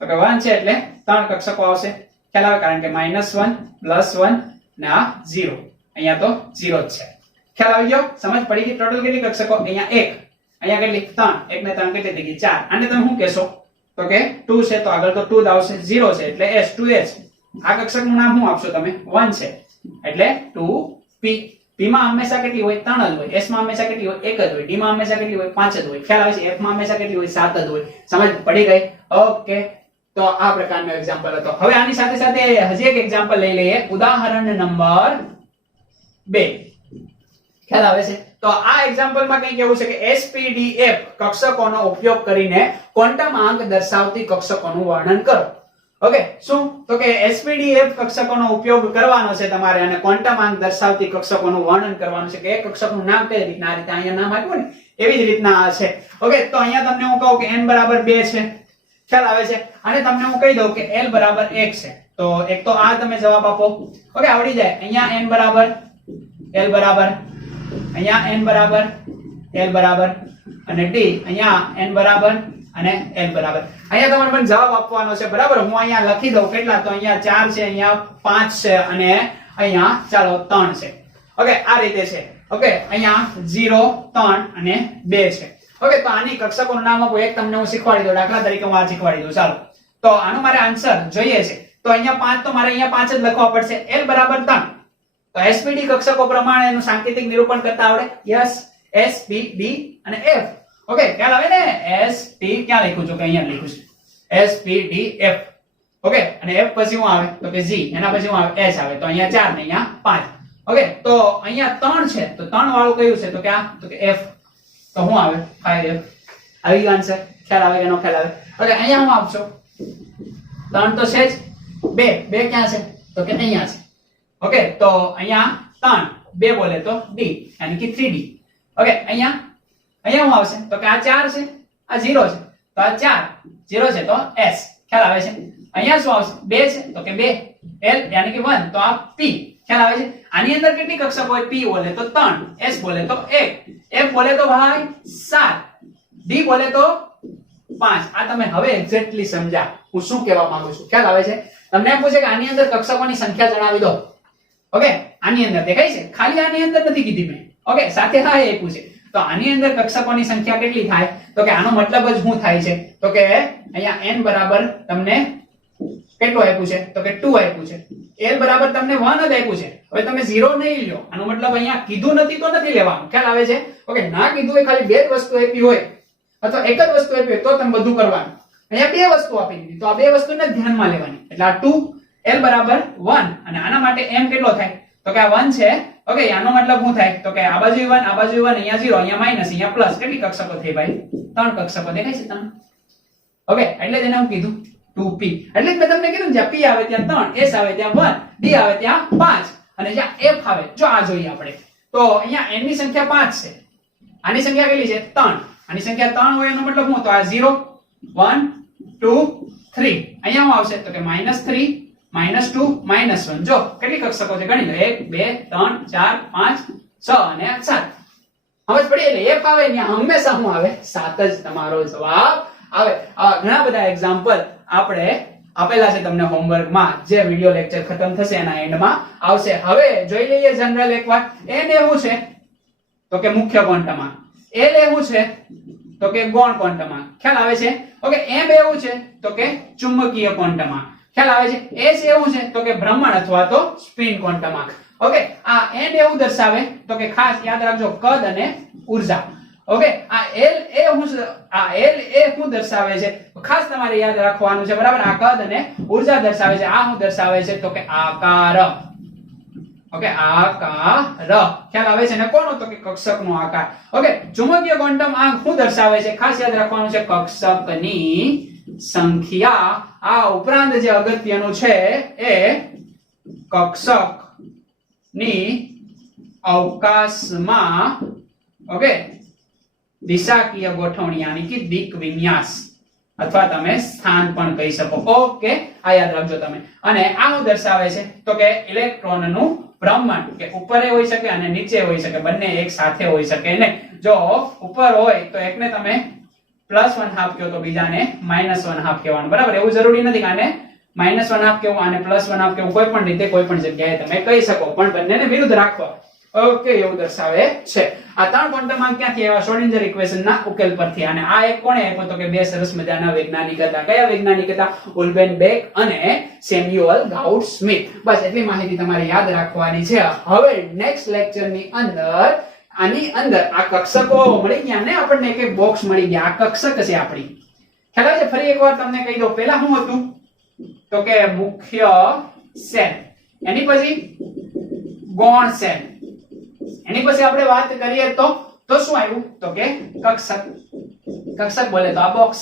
તો કે 1 છે એટલે 3 કક્ષકો આવશે. ખ્યાલ આવે કારણ કે -1 +1 ને આ 0. અહીંયા તો 0 જ છે. ખ્યાલ આવી ગયો? સમજ પડી ગઈ? ટોટલ કેટલી કક્ષકો? અહીંયા 1, અહીંયા કેટલી 3, 1 ને 3 કેટલી થઈ ગઈ 4. આને તમે શું કહેશો તો કે 2 છે તો આગળ તો 2 જ આવશે. 0 છે એટલે s 2h. આ કક્ષકનું નામ શું આપશો તમે? 1 છે એટલે 2p. p માં હંમેશા કેટલી હોય? 3 જ હોય. s માં હંમેશા કેટલી હોય? 1 જ હોય. d માં હંમેશા કેટલી હોય? 5 જ હોય. ખ્યાલ આવે છે? f માં હંમેશા કેટલી હોય? 7 જ હોય. સમજ પડી ગઈ? ઓકે તો આ પ્રકારનો એક્ઝામ્પલ હતો. હવે આની સાથે સાથે હજી એક એક્ઝામ્પલ લઈ લઈએ. ઉદાહરણ નંબર 2. ખ્યાલ આવે છે? તો આ એક્ઝામ્પલમાં કંઈ કેવું છે કે SPDF કક્ષકોનો ઉપયોગ કરીને ક્વોન્ટમ આંક દર્શાવતી કક્ષકોનું વર્ણન કરો. ઓકે શું તો કે SPDF કક્ષકોનો ઉપયોગ કરવાનો છે તમારે અને ક્વોન્ટમ આંક દર્શાવતી કક્ષકોનું વર્ણન કરવાનું છે કે એ કક્ષકનું નામ કઈ રીતના આ રીતે અહીંયા નામ આપ્યું ને એવી જ રીતના આ છે. ઓકે તો અહીંયા તમને હું કહું કે n બરાબર 2 છે. ખ્યાલ આવે છે? અને તમને હું કહી દઉં કે l બરાબર 1 છે. તો એક તો આ તમે જવાબ આપો. ઓકે આવડી જાય. અહીંયા n બરાબર l બરાબર અહીંયા n બરાબર l બરાબર અને d અહીંયા n બરાબર અને l બરાબર. અહીંયા તમારે પણ જવાબ આપવાનો છે બરાબર. હું અહીંયા લખી દઉં કેટલા તો અહીંયા 4 છે, અહીંયા 5 છે અને અહીંયા ચાલો 3 છે. ઓકે આ રીતે છે. ઓકે અહીંયા 0 3 અને 2 છે. ઓકે તો આની કક્ષકોનું નામ આપો. એક તમને હું શીખવાડી દઉં. દાખલા તરીકે હું આ શીખવાડી દઉં. ચાલો તો આનો મારે આન્સર જોઈએ છે. તો અહીંયા 5 તો મારે અહીંયા 5 જ લખવા પડશે. l બરાબર 3. તો SPD કક્ષકો પ્રમાણે એનું સાંકેતિક નિરૂપણ કરતા આવડે? યસ. S P D અને F. ઓકે ખ્યાલ આવે ને? S P ક્યાં લખ્યું છે કે અહીંયા લખ્યું છે S P D F. Okay અને F પછી શું આવે તો કે G. એના પછી શું આવે? H આવે. તો અહીંયા 4 ને અહીંયા 5. ઓકે તો અહીંયા 3 છે તો 3 વાળું કયું છે તો કે આ તો કે F. તો શું આવે? 5F. આવી ગયો આન્સર. ખ્યાલ આવે કે નો ખ્યાલ આવે? ઓકે અહીંયા હું આપશો 3 તો છે જ. 2 ક્યાં છે તો કે અહીંયા છે. ઓકે તો અહીંયા 3 2 બોલે તો D यानी कि 3D. ઓકે અહીંયા શું આવશે તો કે આ 4 છે આ 0 છે તો આ 4 0 છે તો S. ખ્યાલ આવે છે? અહીંયા શું આવશે? 2 છે તો કે 2 L यानी कि 1 તો આ P. ખ્યાલ આવે છે? આની અંદર કેટલી કક્ષક હોય? P બોલે તો 3, S બોલે તો 1, F બોલે તો ભાઈ 7, D બોલે તો 5. આ તમે હવે એક્ઝેક્ટલી સમજ્યા હું શું કહેવા માંગુ છું. ખ્યાલ આવે છે? તમને એમ પૂછે કે આની અંદર કક્ષકોની સંખ્યા જણાવી દો. ઓકે આની અંદર દેખાય છે? ખાલી આની અંદર નથી કીધી મેં. ઓકે સાથે હા એ પૂછે તો આની અંદર કક્ષકોની સંખ્યા કેટલી થાય તો કે આનો મતલબ જ શું થાય છે તો કે અહીંયા n બરાબર તમને કેટલું આપ્યું છે તો કે 2 આપ્યું છે. l બરાબર તમને 1 જ આપ્યું છે. હવે તમે 0 નહીં લ્યો. આનો મતલબ અહીંયા કીધું નથી તો નથી લેવાનું. ખ્યાલ આવે છે? ઓકે ના કીધું હોય ખાલી બે જ વસ્તુ આપી હોય અથવા એક જ વસ્તુ આપી હોય તો તમે બધું કરવાનું. અહીંયા બે વસ્તુ આપી દીધી તો આ બે વસ્તુને ધ્યાનમાં લેવાની. એટલે આ 2 l બરાબર 1 અને આના માટે m કેટલો થાય તો કે આ 1 છે. ઓકે આનો મતલબ શું થાય તો કે આ બાજુ 1 આ બાજુ 1 અહીંયા 0 અહીંયા માઈનસ અહીંયા પ્લસ. કેટલી કક્ષકો થઈ ભાઈ? 3 કક્ષકો દેખાય છે તમને? ઓકે એટલે જ એને હું કીધું 2p. એટલે જ મેં તમને કીધું જ્યાં p આવે ત્યાં 3, s આવે ત્યાં 1, d આવે ત્યાં 5 અને જ્યાં f આવે જો આ જોઈએ આપણે તો અહીંયા n ની સંખ્યા 5 છે. આની સંખ્યા કેટલી છે? 3. આની સંખ્યા 3 હોય એનો મતલબ શું તો આ 0 1 2 3 અહીંયા શું આવશે તો કે -3 -2 -1. જો કેટલી કક્ષકો છે ગણી લો 1 2 3 4 5 6 અને 7. સમજ પડી? એટલે f આવે ત્યાં હંમેશા શું આવે? 7 જ તમારો જવાબ આવે. આવા ઘણા બધા એક્ઝામ્પલ આપણે આપેલા છે તમને હોમવર્કમાં. જે વિડિયો લેક્ચર ખતમ થશે એના એન્ડમાં આવશે. હવે જોઈ લઈએ જનરલ એકવાર. n એવું છે તો કે મુખ્ય ક્વોન્ટમ આંક. l એવું છે તો કે ગૌણ ક્વોન્ટમ આંક. ખ્યાલ આવે છે? ઓકે m એવું છે તો કે ચુંબકીય ક્વોન્ટમ આંક. ખ્યાલ આવે છે? s એવું છે તો કે ભ્રમણ અથવા તો સ્પિન ક્વોન્ટમ આંક. ઓકે આ n એવું દર્શાવે તો કે ખાસ યાદ રાખજો કદ અને ઊર્જા. ઓકે આ l એ શું દર્શાવે છે ખાસ તમારે યાદ રાખવાનું છે બરાબર. આ કદ અને ઊર્જા દર્શાવે છે. આ શું દર્શાવે છે તો કે આકાર. ઓકે આકાર. ખ્યાલ આવે છે ને કોનો તો કે કક્ષકનો આકાર. ઓકે ચુંબકીય ક્વોન્ટમ આંક શું દર્શાવે છે ખાસ યાદ રાખવાનું છે કક્ષકની સંખ્યા. આ ઉપરાંત જે અગત્યનું છે એ કક્ષકની અવકાશમાં ઓકે દિશાકીય ગોઠવણી यानी कि દિક વિન્યાસ અથવા તમે સ્થાન પણ કહી શકો. ઓકે આ યાદ રાખજો તમે. અને આ શું દર્શાવે છે તો કે ઇલેક્ટ્રોનનું ભ્રમણ કે ઉપર હોઈ શકે અને નીચે હોઈ શકે, બંને એક સાથે હોઈ શકે ને. જો ઉપર હોય તો એકને તમે +1/2 કહો તો બીજાને -1/2 કહેવાનું, બરાબર. એવું જરૂરી નથી કે આને -1/2 કેવું આને +1/2 કેવું, કોઈ પણ રીતે કોઈ પણ જગ્યાએ તમે કહી શકો, પણ બંનેને વિરુદ્ધ રાખવા. ઓકે, એવું દર્શાવે છે. આ 3 ક્વોન્ટમ ક્યાંથી આવ્યા? શ્રોડિંજર ઇક્વેશન ના ઉકેલ પરથી. અને આ એક કોણે આપ્યો તો કે બે સરસ મજાના વૈજ્ઞાનિક હતા. કયા વૈજ્ઞાનિક હતા? ઉલ્બેન બેક અને સેમ્યુઅલ ગાઉડ સ્મિથ. બસ એટલી માહિતી તમારે યાદ રાખવાની છે. હવે નેક્સ્ટ લેક્ચર ની અંદર આની અંદર આ કક્ષકો મળી ગયા ને આપણને, એક બોક્સ મળી ગયા. આ કક્ષક છે આપણી, ખ્યાલ આવે છે? ફરી એકવાર તમને કહી દઉં. પહેલા શું હતું તો કે મુખ્ય શેલ, એની પછી ગૌણ શેલ, એની પછી આપણે વાત કરીએ તો શું આવ્યું તો કે કક્ષક. કક્ષક બોલે તો આ બોક્સ,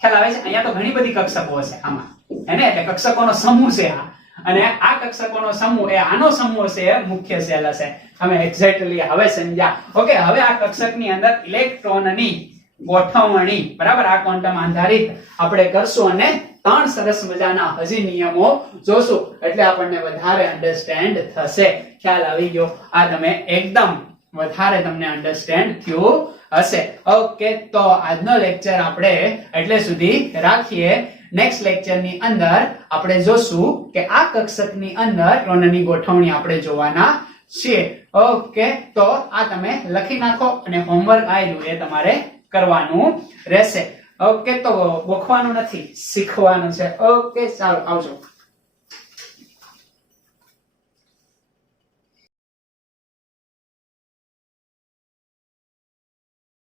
ખ્યાલ આવે છે? અહીંયા તો ઘણી બધી કક્ષકો હશે આમાં, હેને? એટલે કક્ષકોનો સમૂહ છે આ, અને આ કક્ષકોનો સમૂહ એ આનો સમૂહ છે, મુખ્ય શેલ હશે. અમે એક્ઝેક્ટલી હવે સમજ્યા. ઓકે, હવે આ કક્ષકની અંદર ઇલેક્ટ્રોનની ગોઠવણી, બરાબર, આ ક્વોન્ટમ આધારિત આપણે કરશું અને 3 સરસ મજાના હજી નિયમો જોશું, એટલે આપણને વધારે અન્ડરસ્ટેન્ડ થશે. ખ્યાલ આવી ગયો? આ તમે એકદમ વધારે તમને અન્ડરસ્ટેન્ડ થયું હશે. ઓકે, તો આજનો લેક્ચર આપણે એટલે સુધી રાખીએ. નેક્સ્ટ લેક્ચર ની અંદર આપણે જોશું કે આ કક્ષકની અંદર ઇલેક્ટ્રોનની ગોઠવણી આપણે જોવાના છીએ. ઓકે, તો આ તમે લખી નાખો અને હોમવર્ક આવેલું એ તમારે કરવાનું રહેશે. ઓકે, તો ગોખવાનું નથી, શીખવાનું છે. ઓકે, ચાલો આવજો.